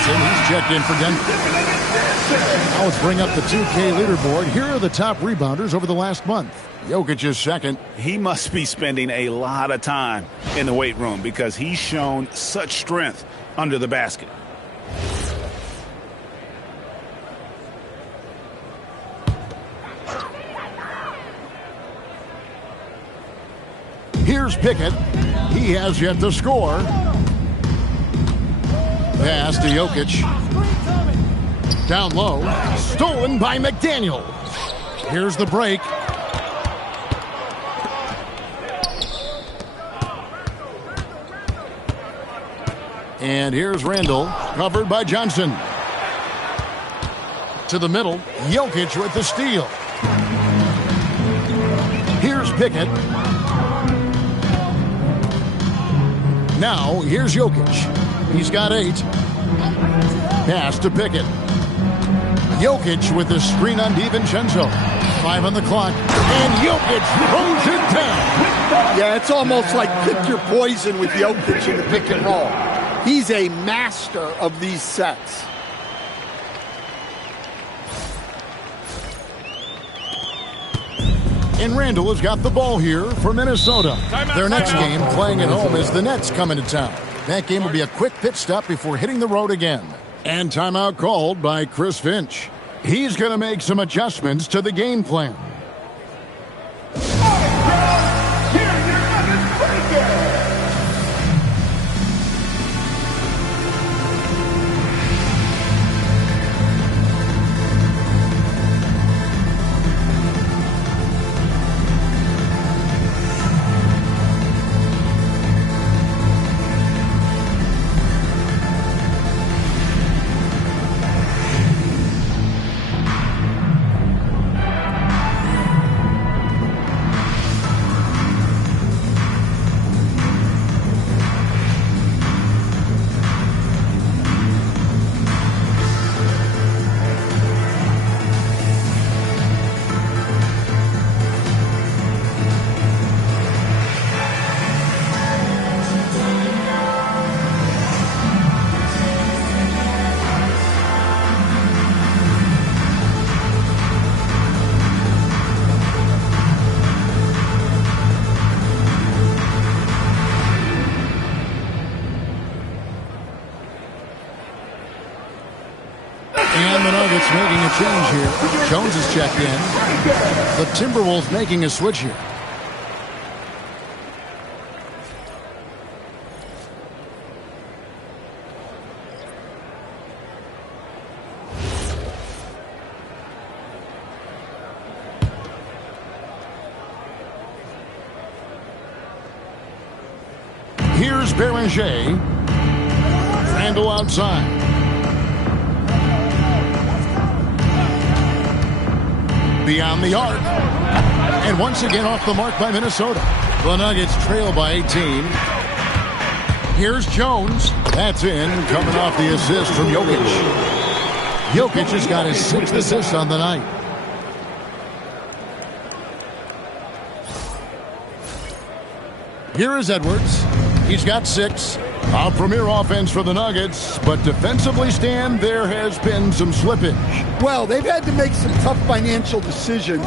He's checked in for Denver. Now let's bring up the 2K leaderboard. Here are the top rebounders over the last month. Jokic is second. He must be spending a lot of time in the weight room because he's shown such strength under the basket. Here's Pickett. He has yet to score. Pass to Jokic. Down low. Stolen by McDaniel. Here's the break. And here's Randall. Covered by Johnson. To the middle. Jokic with the steal. Here's Pickett. Now, here's Jokic. He's got 8. Pass to Pickett. Jokic with the screen on DiVincenzo. 5 on the clock. And Jokic throws it down. Yeah, it's almost like pick your poison with Jokic in the pick and roll. He's a master of these sets. And Randall has got the ball here for Minnesota. Their next game, playing at home, is the Nets coming to town. That game will be a quick pit stop before hitting the road again. And timeout called by Chris Finch. He's going to make some adjustments to the game plan. Making a change here. Jones is checked in. The Timberwolves making a switch here. Here's Beringer. Randall outside. Beyond the arc. And once again off the mark by Minnesota. The Nuggets trail by 18. Here's Jones. That's in, coming off the assist from Jokic. Jokic has got his 6th assist on the night. Here is Edwards. He's got 6. A premier offense for the Nuggets, but defensively, Stan, there has been some slippage. Well, they've had to make some tough financial decisions,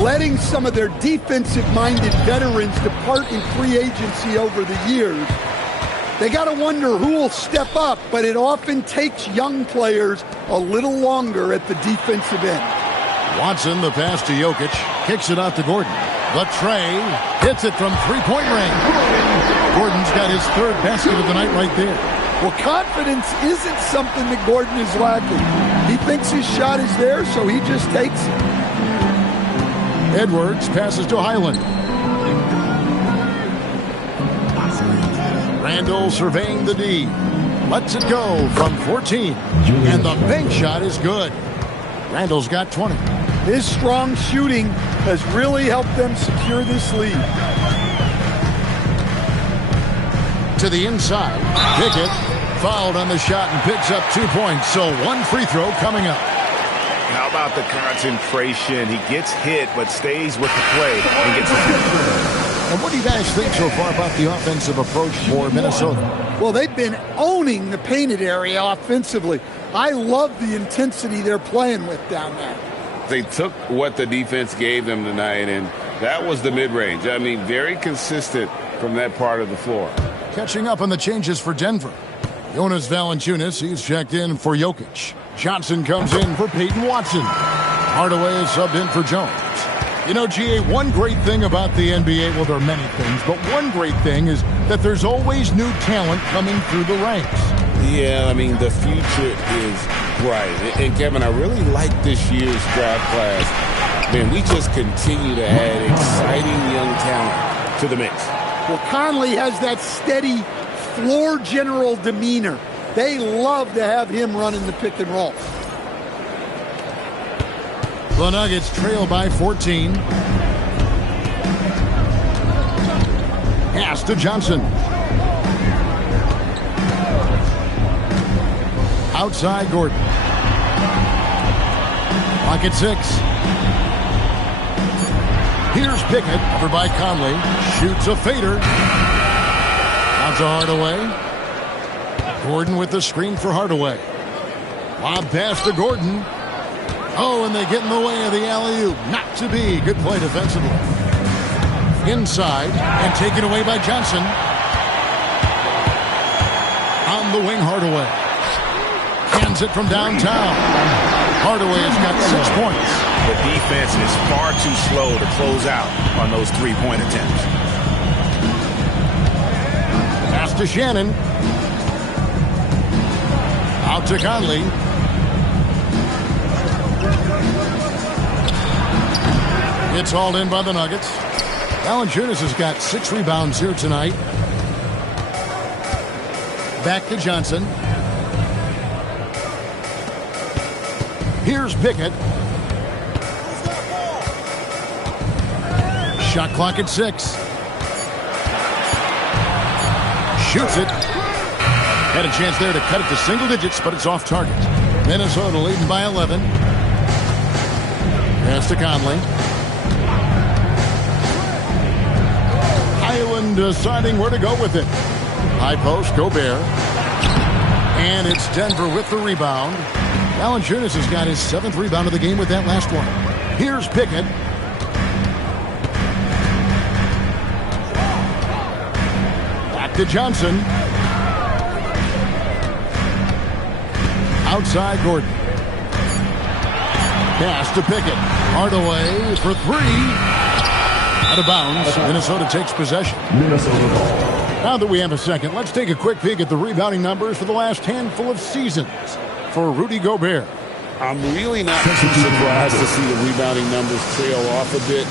letting some of their defensive-minded veterans depart in free agency over the years. They got to wonder who will step up, but it often takes young players a little longer at the defensive end. Watson, the pass to Jokic, kicks it out to Gordon. The tray, hits it from three-point range. Gordon's got his 3rd basket of the night right there. Well, confidence isn't something that Gordon is lacking. He thinks his shot is there, so he just takes it. Edwards passes to Highland. Randall surveying the D. Lets it go from 14. And the bank shot is good. Randall's got 20. His strong shooting has really helped them secure this lead. To the inside. Pickett fouled on the shot and picks up 2 points. So 1 free throw coming up. How about the concentration? He gets hit but stays with the play and gets it. And what do you guys think so far about the offensive approach for Minnesota? Well, they've been owning the painted area offensively. I love the intensity they're playing with down there. They took what the defense gave them tonight, and that was the mid-range. I mean, very consistent from that part of the floor. Catching up on the changes for Denver. Jonas Valanciunas, he's checked in for Jokic. Johnson comes in for Peyton Watson. Hardaway is subbed in for Jones. You know, GA, one great thing about the NBA, well, there are many things, but one great thing is that there's always new talent coming through the ranks. Yeah, I mean, the future is bright. And Kevin, I really like this year's draft class. Man, we just continue to add exciting young talent to the mix. Well, Conley has that steady floor general demeanor. They love to have him running the pick and roll. The Nuggets trail by 14. Pass to Johnson. Outside Gordon. Clock at 6. Here's Pickett over by Conley. Shoots a fader. Out to Hardaway. Gordon with the screen for Hardaway. Lob pass to Gordon. Oh, and they get in the way of the alley-oop. Not to be. Good play defensively. Inside and taken away by Johnson. On the wing, Hardaway. Hands it from downtown. Hardaway has got 6 points. The defense is far too slow to close out on those three-point attempts. Pass to Shannon. Out to Conley. It's hauled in by the Nuggets. Valanciunas has got 6 rebounds here tonight. Back to Johnson. Here's Pickett. Shot clock at 6. Shoots it. Had a chance there to cut it to single digits, but it's off target. Minnesota leading by 11. Pass to Conley. Highland deciding where to go with it. High post, Gobert. And it's Denver with the rebound. Valanciunas has got his 7th rebound of the game with that last one. Here's Pickett. Back to Johnson. Outside Gordon. Pass to Pickett. Hardaway for 3. Out of bounds. Minnesota takes possession. Now that we have a second, let's take a quick peek at the rebounding numbers for the last handful of seasons for Rudy Gobert. I'm really not too surprised to see the rebounding numbers trail off a bit.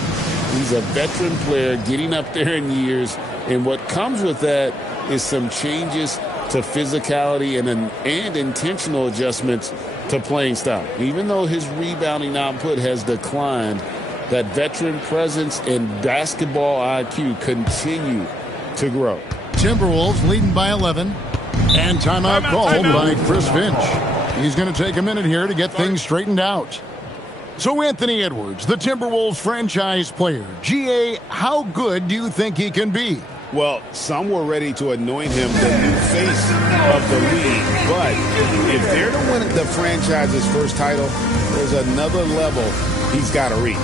He's a veteran player getting up there in years, and what comes with that is some changes to physicality and intentional adjustments to playing style. Even though his rebounding output has declined, that veteran presence and basketball IQ continue to grow. Timberwolves leading by 11. And timeout called by Chris Finch. He's going to take a minute here to get things straightened out. So Anthony Edwards, the Timberwolves franchise player. GA, how good do you think he can be? Well, some were ready to anoint him the new face of the league. But if they're to win the franchise's first title, there's another level he's got to reach.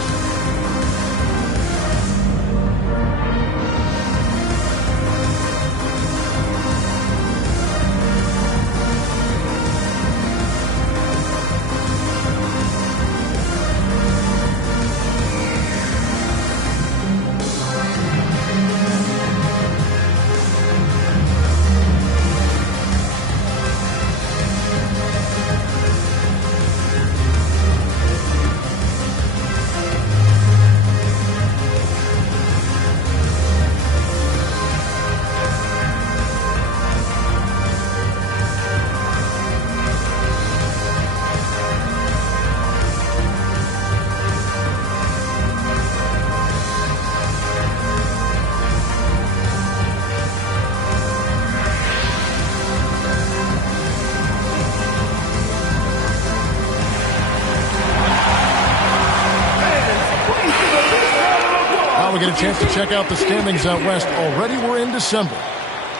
We get a chance to check out the standings out west. Already we're in December.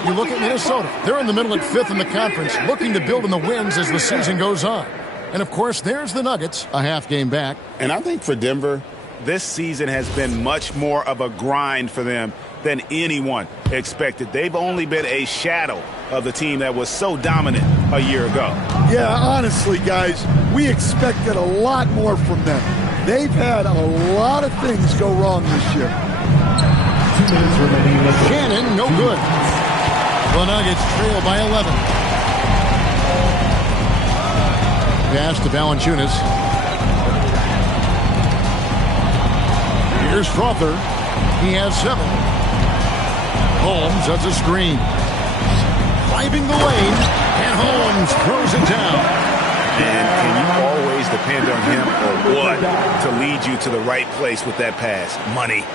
You look at Minnesota. They're in the middle at 5th in the conference, looking to build in the wins as the season goes on. And, of course, there's the Nuggets, a half game back. And I think for Denver, this season has been much more of a grind for them than anyone expected. They've only been a shadow of the team that was so dominant a year ago. Yeah, honestly, guys, we expected a lot more from them. They've had a lot of things go wrong this year. Shannon, no good. The Nuggets trail by 11. Pass to Valanciunas. Here's Strother. He has 7. Holmes has a screen. Driving the lane, and Holmes throws it down. And can you always depend on him or what to lead you to the right place with that pass? Money.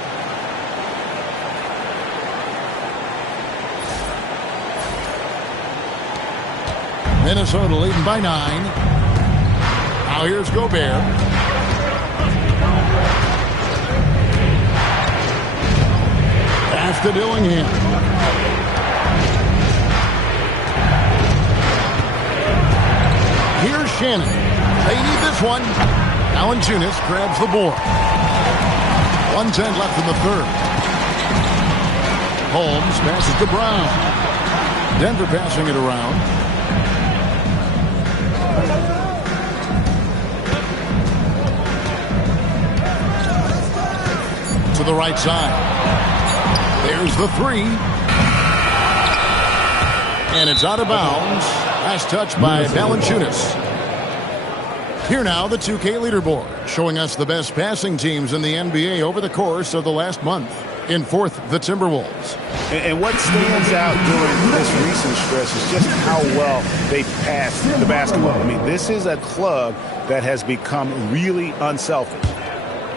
Minnesota leading by 9. Now here's Gobert. Pass to Dillingham. Here's Shannon. They need this one. Valanciunas grabs the board. 1:10 left in the third. Holmes passes to Brown. Denver passing it around. To the right side. There's the 3. And it's out of bounds. Last touch by Valanciunas. Here now, the 2K leaderboard, showing us the best passing teams in the NBA over the course of the last month. In 4th, the Timberwolves. And what stands out during this recent stretch is just how well they passed the basketball. I mean, this is a club that has become really unselfish.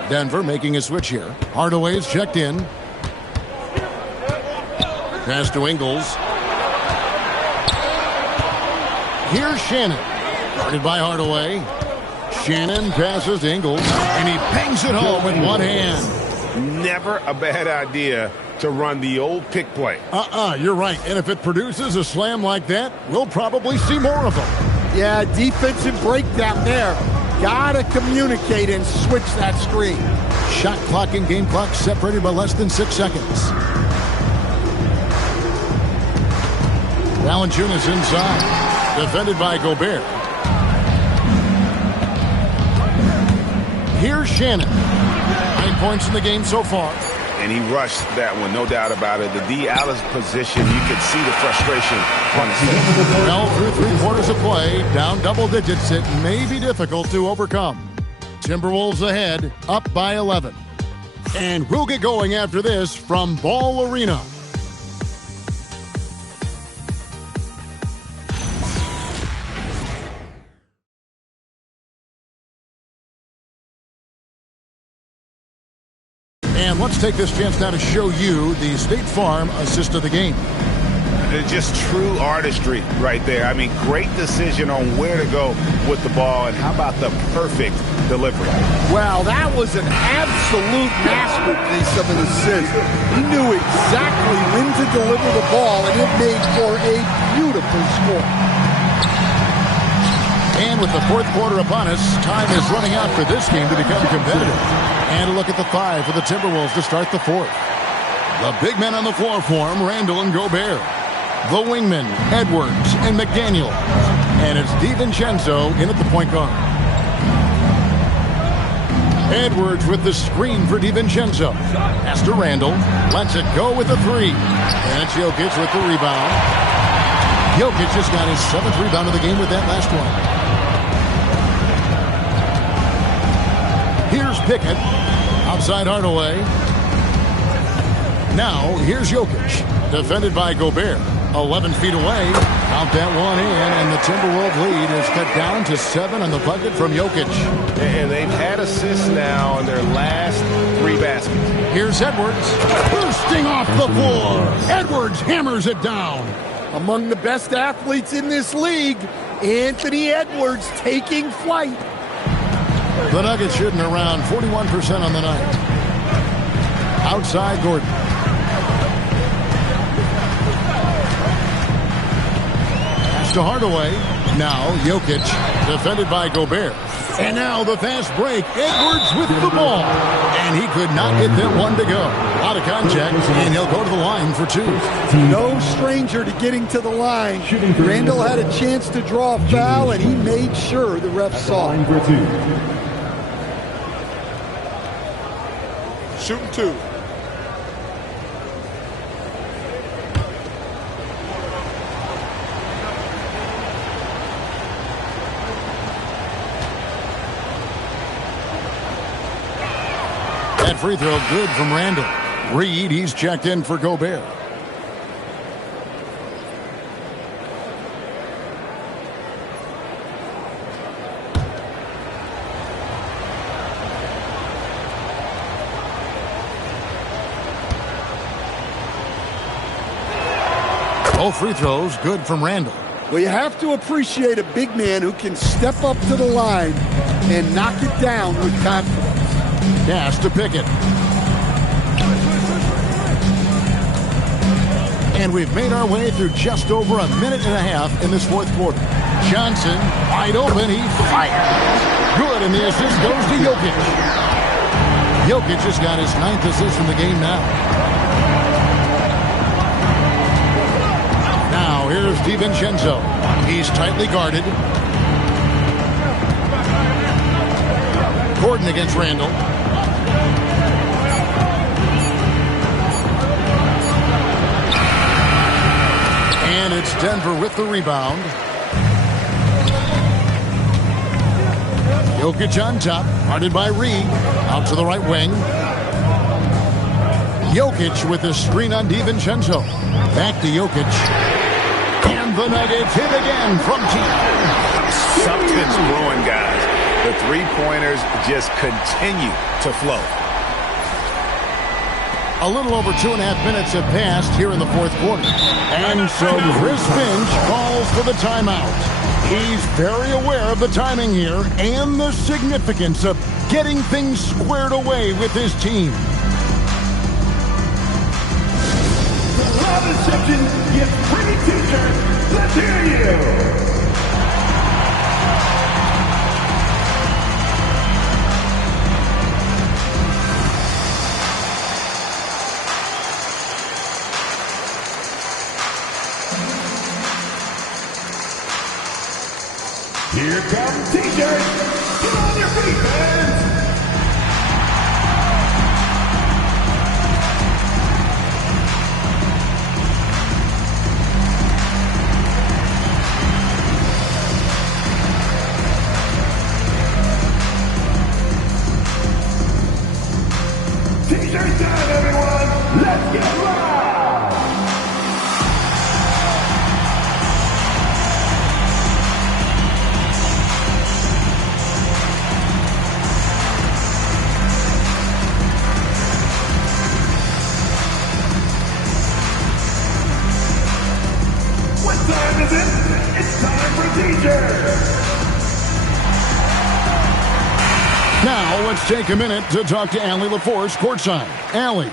Denver making a switch here. Hardaway's checked in. Pass to Ingles. Here's Shannon. Guarded by Hardaway. Shannon passes to Ingles, and he bangs it home with one hand. Never a bad idea to run the old pick play. You're right. And if it produces a slam like that, we'll probably see more of them. Yeah, defensive breakdown there. Gotta communicate and switch that screen. Shot clock and game clock separated by less than 6 seconds. Valanciunas inside. Defended by Gobert. Here's Shannon. 9 points in the game so far. And he rushed that one, no doubt about it. The D. Alice position, you could see the frustration on his face. Well, through 3 quarters of play, down double digits, it may be difficult to overcome. Timberwolves ahead, up by 11. And we'll get going after this from Ball Arena. And let's take this chance now to show you the State Farm assist of the game. Just true artistry right there. I mean, great decision on where to go with the ball, and how about the perfect delivery? Well, that was an absolute masterpiece of an assist. He knew exactly when to deliver the ball, and it made for a beautiful score. And with the fourth quarter upon us, time is running out for this game to become competitive. And a look at the 5 for the Timberwolves to start the fourth. The big men on the floor for him, Randall and Gobert. The wingmen, Edwards and McDaniel. And it's DiVincenzo in at the point guard. Edwards with the screen for DiVincenzo. Pass to Randall. Lets it go with the 3. And it's Jokic with the rebound. Jokic just got his 7th rebound of the game with that last one. Here's Pickett. Outside Hardaway. Now, here's Jokic. Defended by Gobert. 11 feet away. Count that one in, and the Timberwolves lead is cut down to 7 on the bucket from Jokic. And they've had assists now in their last 3 baskets. Here's Edwards. Bursting off the floor. Edwards hammers it down. Among the best athletes in this league, Anthony Edwards taking flight. The Nuggets shooting around 41% on the night. Outside Gordon. Pass to Hardaway. Now Jokic, defended by Gobert. And now the fast break. Edwards with the ball. And he could not get that one to go. Out of contact, and he'll go to the line for 2. No stranger to getting to the line. Randall had a chance to draw a foul, and he made sure the ref saw it. Shooting 2. That free throw good from Randall. Reed, he's checked in for Gobert. Both free throws good from Randall. Well, you have to appreciate a big man who can step up to the line and knock it down with confidence. Pass to Pickett. And we've made our way through just over a minute and a half in this fourth quarter. Johnson, wide open, he fires. Good, and the assist goes to Jokic. Jokic just got his 9th assist in the game now. Now, here's DiVincenzo. He's tightly guarded. Gordon against Randall. And it's Denver with the rebound. Jokic on top, guarded by Reed. Out to the right wing. Jokic with the screen on DiVincenzo. Back to Jokic. And the Nuggets hit again from deep. Something's brewing, guys. The three-pointers just continue to flow. A little over 2.5 minutes have passed here in the fourth quarter. And so Chris Finch calls for the timeout. He's very aware of the timing here and the significance of getting things squared away with his team. The loud reception gets free t-shirts. Let's hear you. Here come t-shirts. Get on your feet, fans. T-shirts time, everyone. Let's get loud. It's time for t-shirts. Now let's take a minute to talk to Allie LaForce courtside. Allie.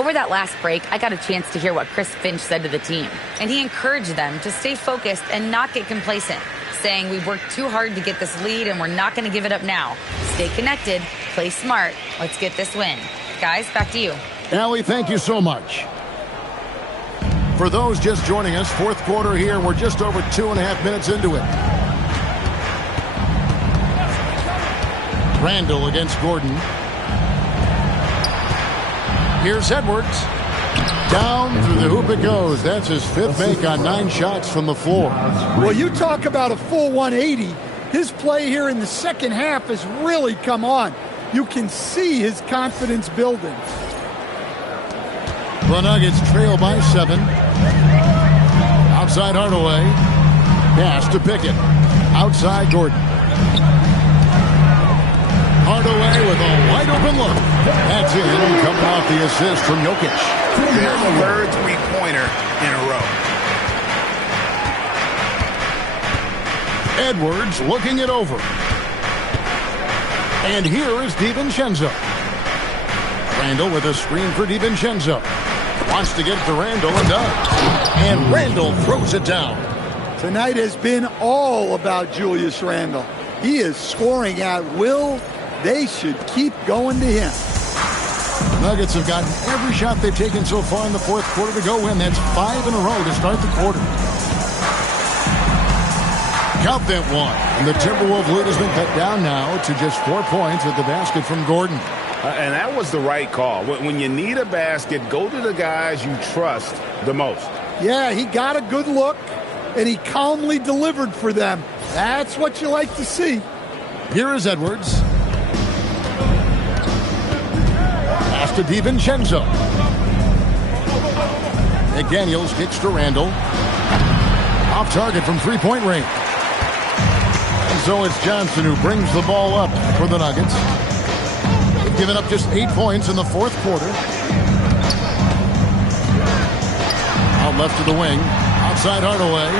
Over that last break, I got a chance to hear what Chris Finch said to the team, and he encouraged them to stay focused and not get complacent, saying we've worked too hard to get this lead and we're not going to give it up now. Stay connected, play smart, let's get this win. Guys, back to you. Allie, thank you so much. For those just joining us, fourth quarter here, we're just over 2.5 minutes into it. Randall against Gordon. Here's Edwards. Down through the hoop it goes. That's his fifth make on 9 shots from the floor. Well, you talk about a full 180. His play here in the second half has really come on. You can see his confidence building. The Nuggets trail by 7. Outside Hardaway. Pass to Pickett. Outside Gordon. Hardaway with a wide open look. That's in, coming off the assist from Jokic. Their third three-pointer in a row. Edwards looking it over. And here is DiVincenzo. Randall with a screen for DiVincenzo. Wants to get to Randall and does. And Randall throws it down. Tonight has been all about Julius Randle. He is scoring at will. They should keep going to him. Nuggets have gotten every shot they've taken so far in the fourth quarter to go in. That's 5 in a row to start the quarter. Count that one. And the Timberwolves lead has been cut down now to just 4 points with the basket from Gordon. And that was the right call. When you need a basket, go to the guys you trust the most. Yeah, he got a good look, and he calmly delivered for them. That's what you like to see. Here is Edwards. Pass to DiVincenzo. McDaniels kicks to Randall. Off target from three-point range. And so it's Johnson who brings the ball up for the Nuggets. They've given up just 8 points in the fourth quarter. Out left to the wing. Outside Hardaway.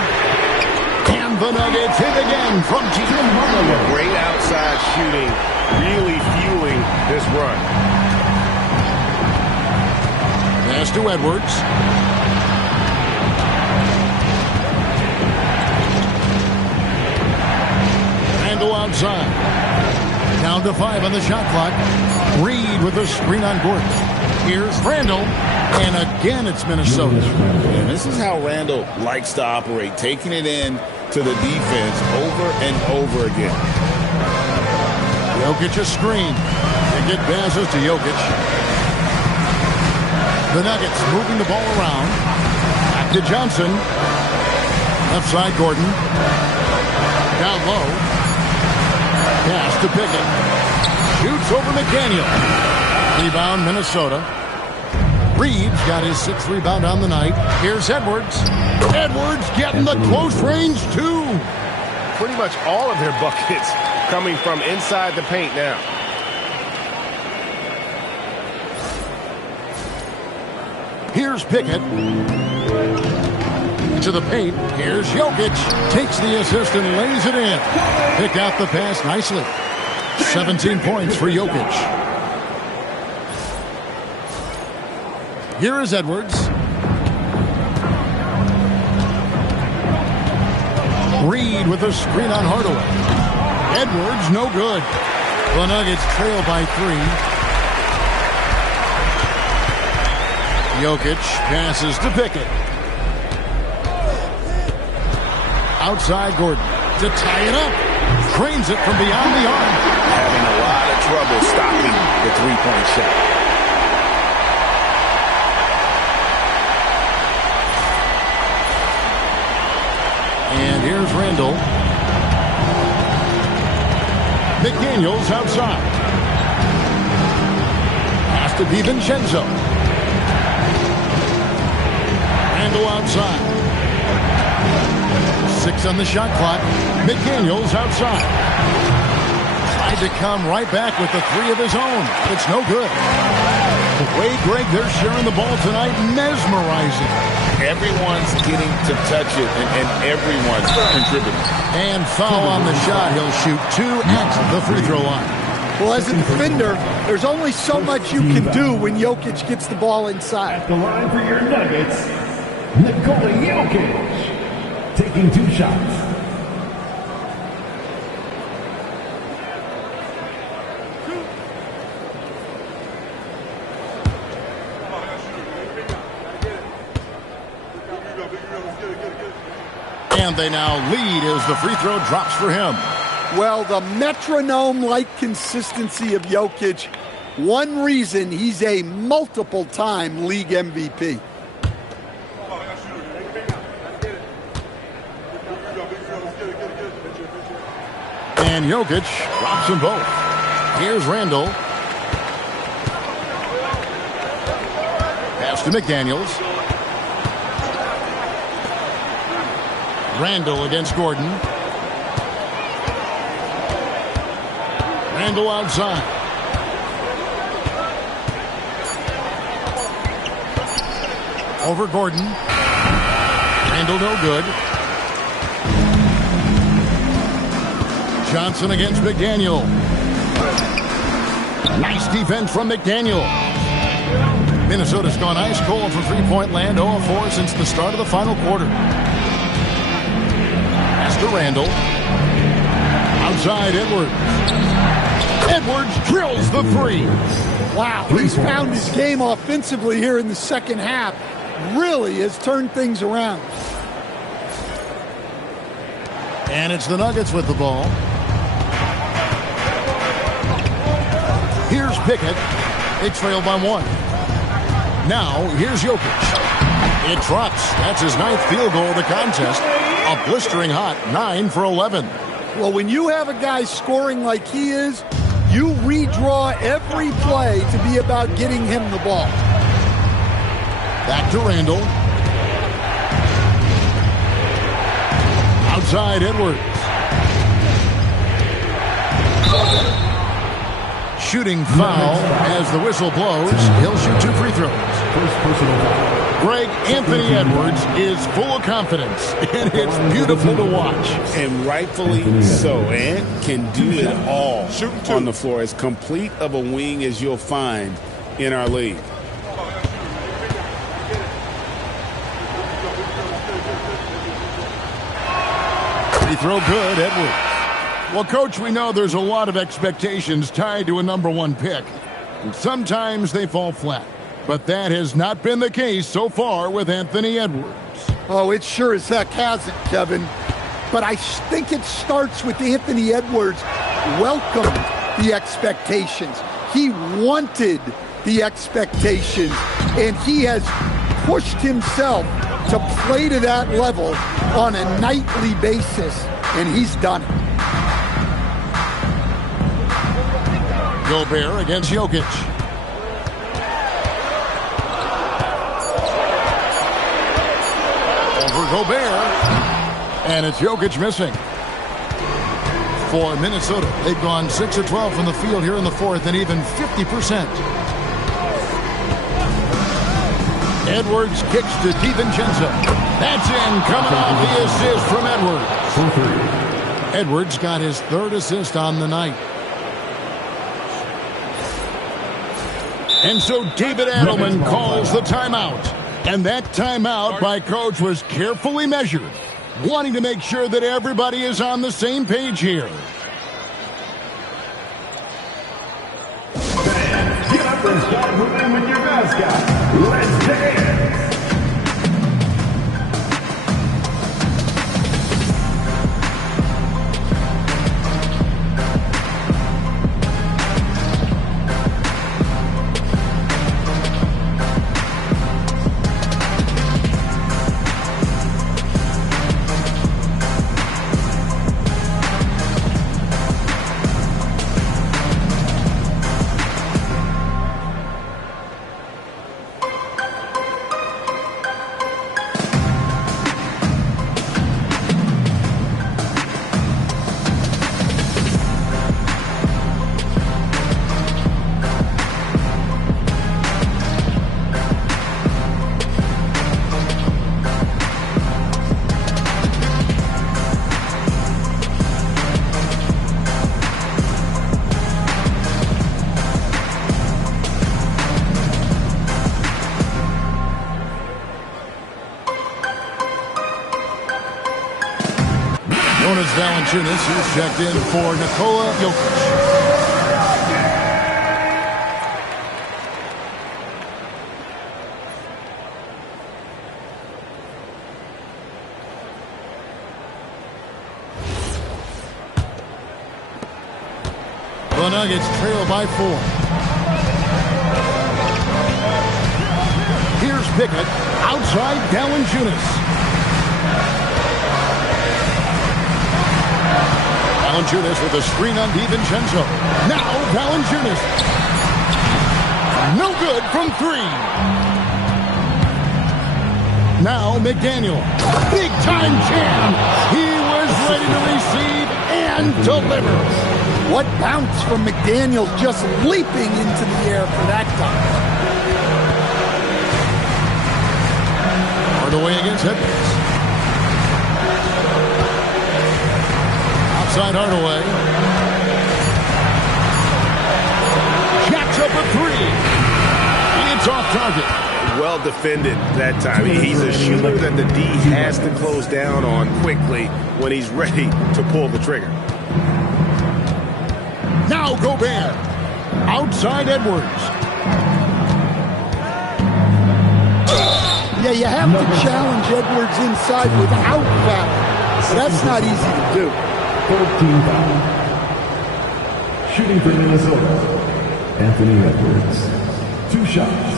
And the Nuggets hit again from Team Hardaway. Great outside shooting, really fueling this run. Pass to Edwards. Randall outside. Down to 5 on the shot clock. Reed with a screen on Gordon. Here's Randall. And again, it's Minnesota. And this is how Randall likes to operate, taking it in to the defense over and over again. Jokic a screen. They get passes to Jokic. The Nuggets moving the ball around. Back to Johnson. Left side, Gordon. Down low. Pass to Pickett. Shoots over McDaniel. Rebound, Minnesota. Reed's got his 6th rebound on the night. Here's Edwards. Edwards getting the close range, too. Pretty much all of their buckets coming from inside the paint now. Here's Pickett. To the paint. Here's Jokic. Takes the assist and lays it in. Picked out the pass nicely. 17 points for Jokic. Here is Edwards. Reed with a screen on Hardaway. Edwards, no good. The Nuggets trail by 3. Jokic passes to Pickett. Outside Gordon to tie it up. Trains it from beyond the arc. Having a lot of trouble stopping the three-point shot. And here's Randall. McDaniels outside. Pass to DiVincenzo. Randall outside. 6 on the shot clock. McDaniels outside. Tried to come right back with the 3 of his own. It's no good. Wade, Greg, they're sharing the ball tonight. Mesmerizing. Everyone's getting to touch it, and everyone's contributing. And foul on the shot. He'll shoot 2 at the free throw line. Well, as a defender, there's only so much you can do when Jokic gets the ball inside. At the line for your Nuggets, Nikola Jokic, taking 2 shots. And they now lead as the free throw drops for him. Well, the metronome-like consistency of Jokic, one reason he's a multiple-time league MVP. And Jokic drops them both. Here's Randall. Pass to McDaniels. Randall against Gordon. Randall outside. Over Gordon. Randall no good. Johnson against McDaniel. Nice defense from McDaniel. Minnesota's gone ice cold from three-point land, 0-4 since the start of the final quarter. Pass to Randall. Outside Edwards. Edwards drills the three. Wow, he's found his game offensively here in the second half. Really has turned things around. And it's the Nuggets with the ball. Here's Pickett. They trail by 1. Now, here's Jokic. It drops. That's his 9th field goal of the contest. A blistering hot 9 for 11. Well, when you have a guy scoring like he is, you redraw every play to be about getting him the ball. Back to Randall. Outside Edwards. Shooting foul as the whistle blows. He'll shoot 2 free throws. Greg, Anthony Edwards is full of confidence, and it's beautiful to watch. And rightfully so. Ant can do it all on the floor. As complete of a wing as you'll find in our league. Free throw good, Edwards. Well, Coach, we know there's a lot of expectations tied to a #1 pick. And sometimes they fall flat. But that has not been the case so far with Anthony Edwards. Oh, it sure as heck hasn't, Kevin. But I think it starts with Anthony Edwards welcomed the expectations. He wanted the expectations, and he has pushed himself to play to that level on a nightly basis, and he's done it. Gobert against Jokic. Over Gobert. And it's Jokic missing. For Minnesota, they've gone 6 of 12 from the field here in the fourth and even 50%. Edwards kicks to DiVincenzo. That's in, coming off the assist from Edwards. Edwards got his 3rd assist on the night. And so David Adelman calls the timeout. And that timeout by Coach was carefully measured, wanting to make sure that everybody is on the same page here. Fans, get up and start moving with your mascot. Let's dance! Jonas Valanciunas, who's checked in for Nikola Jokic. The Nuggets trail by 4. Here's Pickett, outside Valanciunas. Valanciunas with a screen on DiVincenzo. Now Valanciunas. No good from 3. Now McDaniel. Big time jam. He was ready to receive and deliver. What bounce from McDaniel, just leaping into the air for that dunk. Hardaway against Edwards. Outside Hardaway. Jacks up a 3. It's off target. Well defended that time. He's a shooter that the D has to close down on quickly when he's ready to pull the trigger. Now Gobert. Outside Edwards. Yeah, you have to challenge Edwards inside without foul. That's not easy to do. 14 foul. Shooting for Minnesota, Anthony Edwards. 2 shots.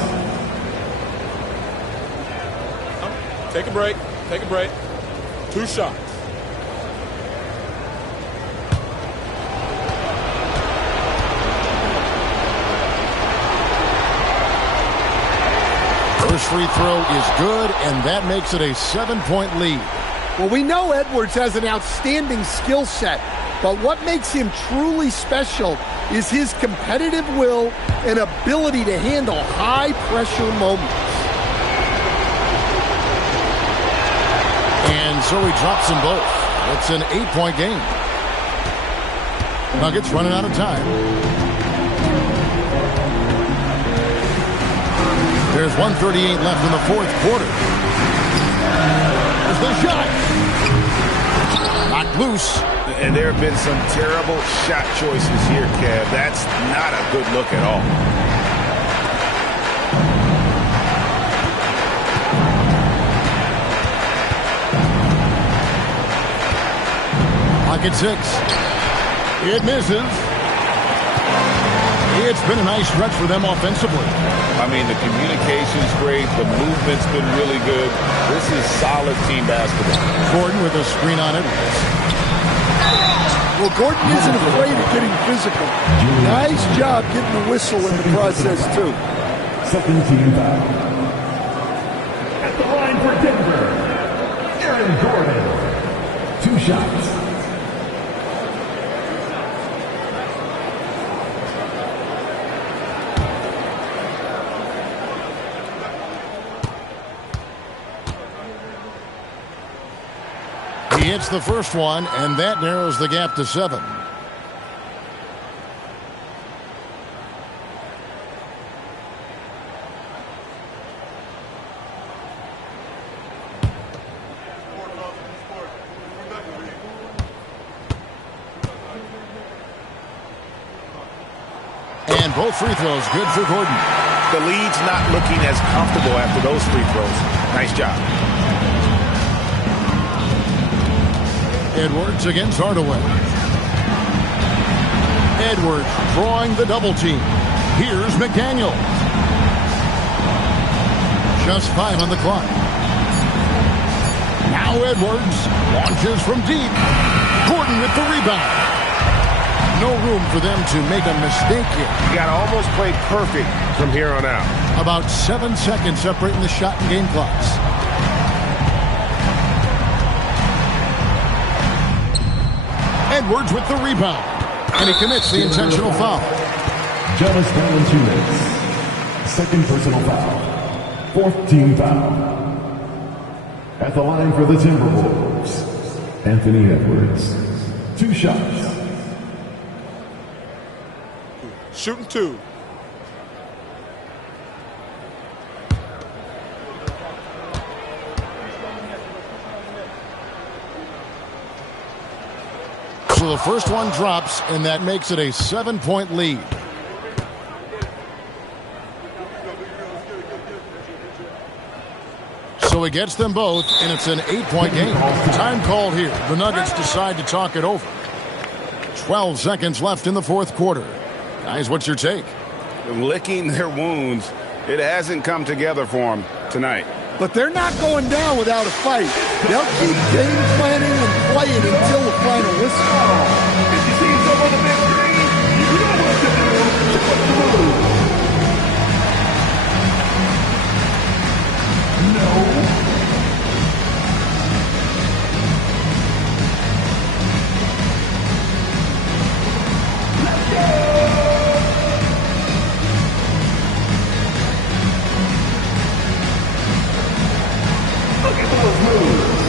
Take a break. Take a break. 2 shots. First free throw is good, and that makes it a 7-point lead. Well, we know Edwards has an outstanding skill set, but what makes him truly special is his competitive will and ability to handle high-pressure moments. And so he drops them both. It's an 8-point game. Nuggets running out of time. There's 1:38 left in the 4th quarter. There's the shot. Knocked loose. And there have been some terrible shot choices here, Kev. That's not a good look at all. Pocket 6. It misses. It's been a nice stretch for them offensively. I mean, the communication's great. The movement's been really good. This is solid team basketball. Gordon with a screen on it. Well, Gordon isn't afraid of getting physical. Nice job getting the whistle in the process, too. Second team foul. At the line for Denver, Aaron Gordon. 2 shots. He hits the first one, and that narrows the gap to 7. And both free throws good for Gordon. The lead's not looking as comfortable after those free throws. Nice job. Edwards against Hardaway. Edwards drawing the double team. Here's McDaniel. Just 5 on the clock. Now Edwards launches from deep. Gordon with the rebound. No room for them to make a mistake here. You got to almost play perfect from here on out. About 7 seconds separating the shot and game clocks. Edwards with the rebound. And he commits the intentional foul. Jonas Valanciunas. Second personal foul. 4th team foul. At the line for the Timberwolves, Anthony Edwards. 2 shots. Shooting 2. So the first one drops, and that makes it a 7-point lead. So he gets them both, and it's an 8-point game. Time called here. The Nuggets decide to talk it over. 12 seconds left in the fourth quarter. Guys, what's your take? Licking their wounds. It hasn't come together for them tonight. But they're not going down without a fight. They'll keep game planning and playing until the final whistle. If you see some on the big screen, you know what to do. What to lose. No. Let's go. Look at those moves.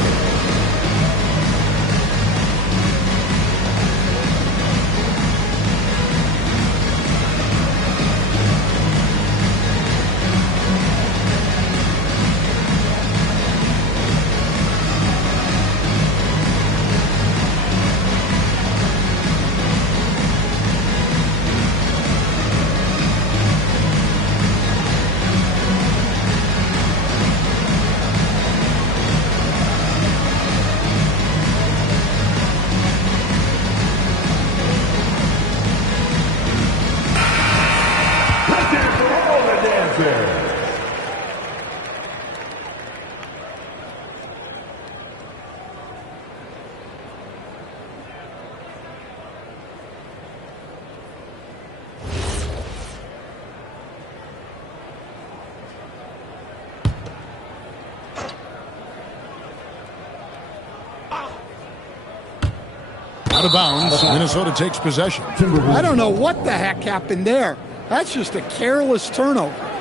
Out of bounds. Minnesota takes possession. I don't know what the heck happened there. That's just a careless turnover.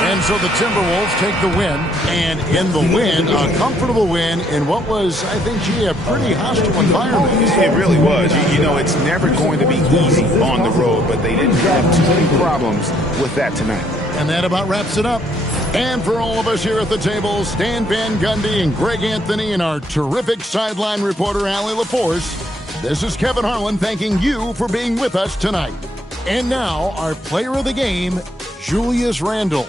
And so the Timberwolves take the win, and in the win, a comfortable win in what was, I think, a pretty hostile environment. It really was. You know, it's never going to be easy on the road, but they didn't have too many problems with that tonight. And that about wraps it up. And for all of us here at the table, Stan Van Gundy and Greg Anthony and our terrific sideline reporter, Allie LaForce, this is Kevin Harlan thanking you for being with us tonight. And now, our player of the game, Julius Randle.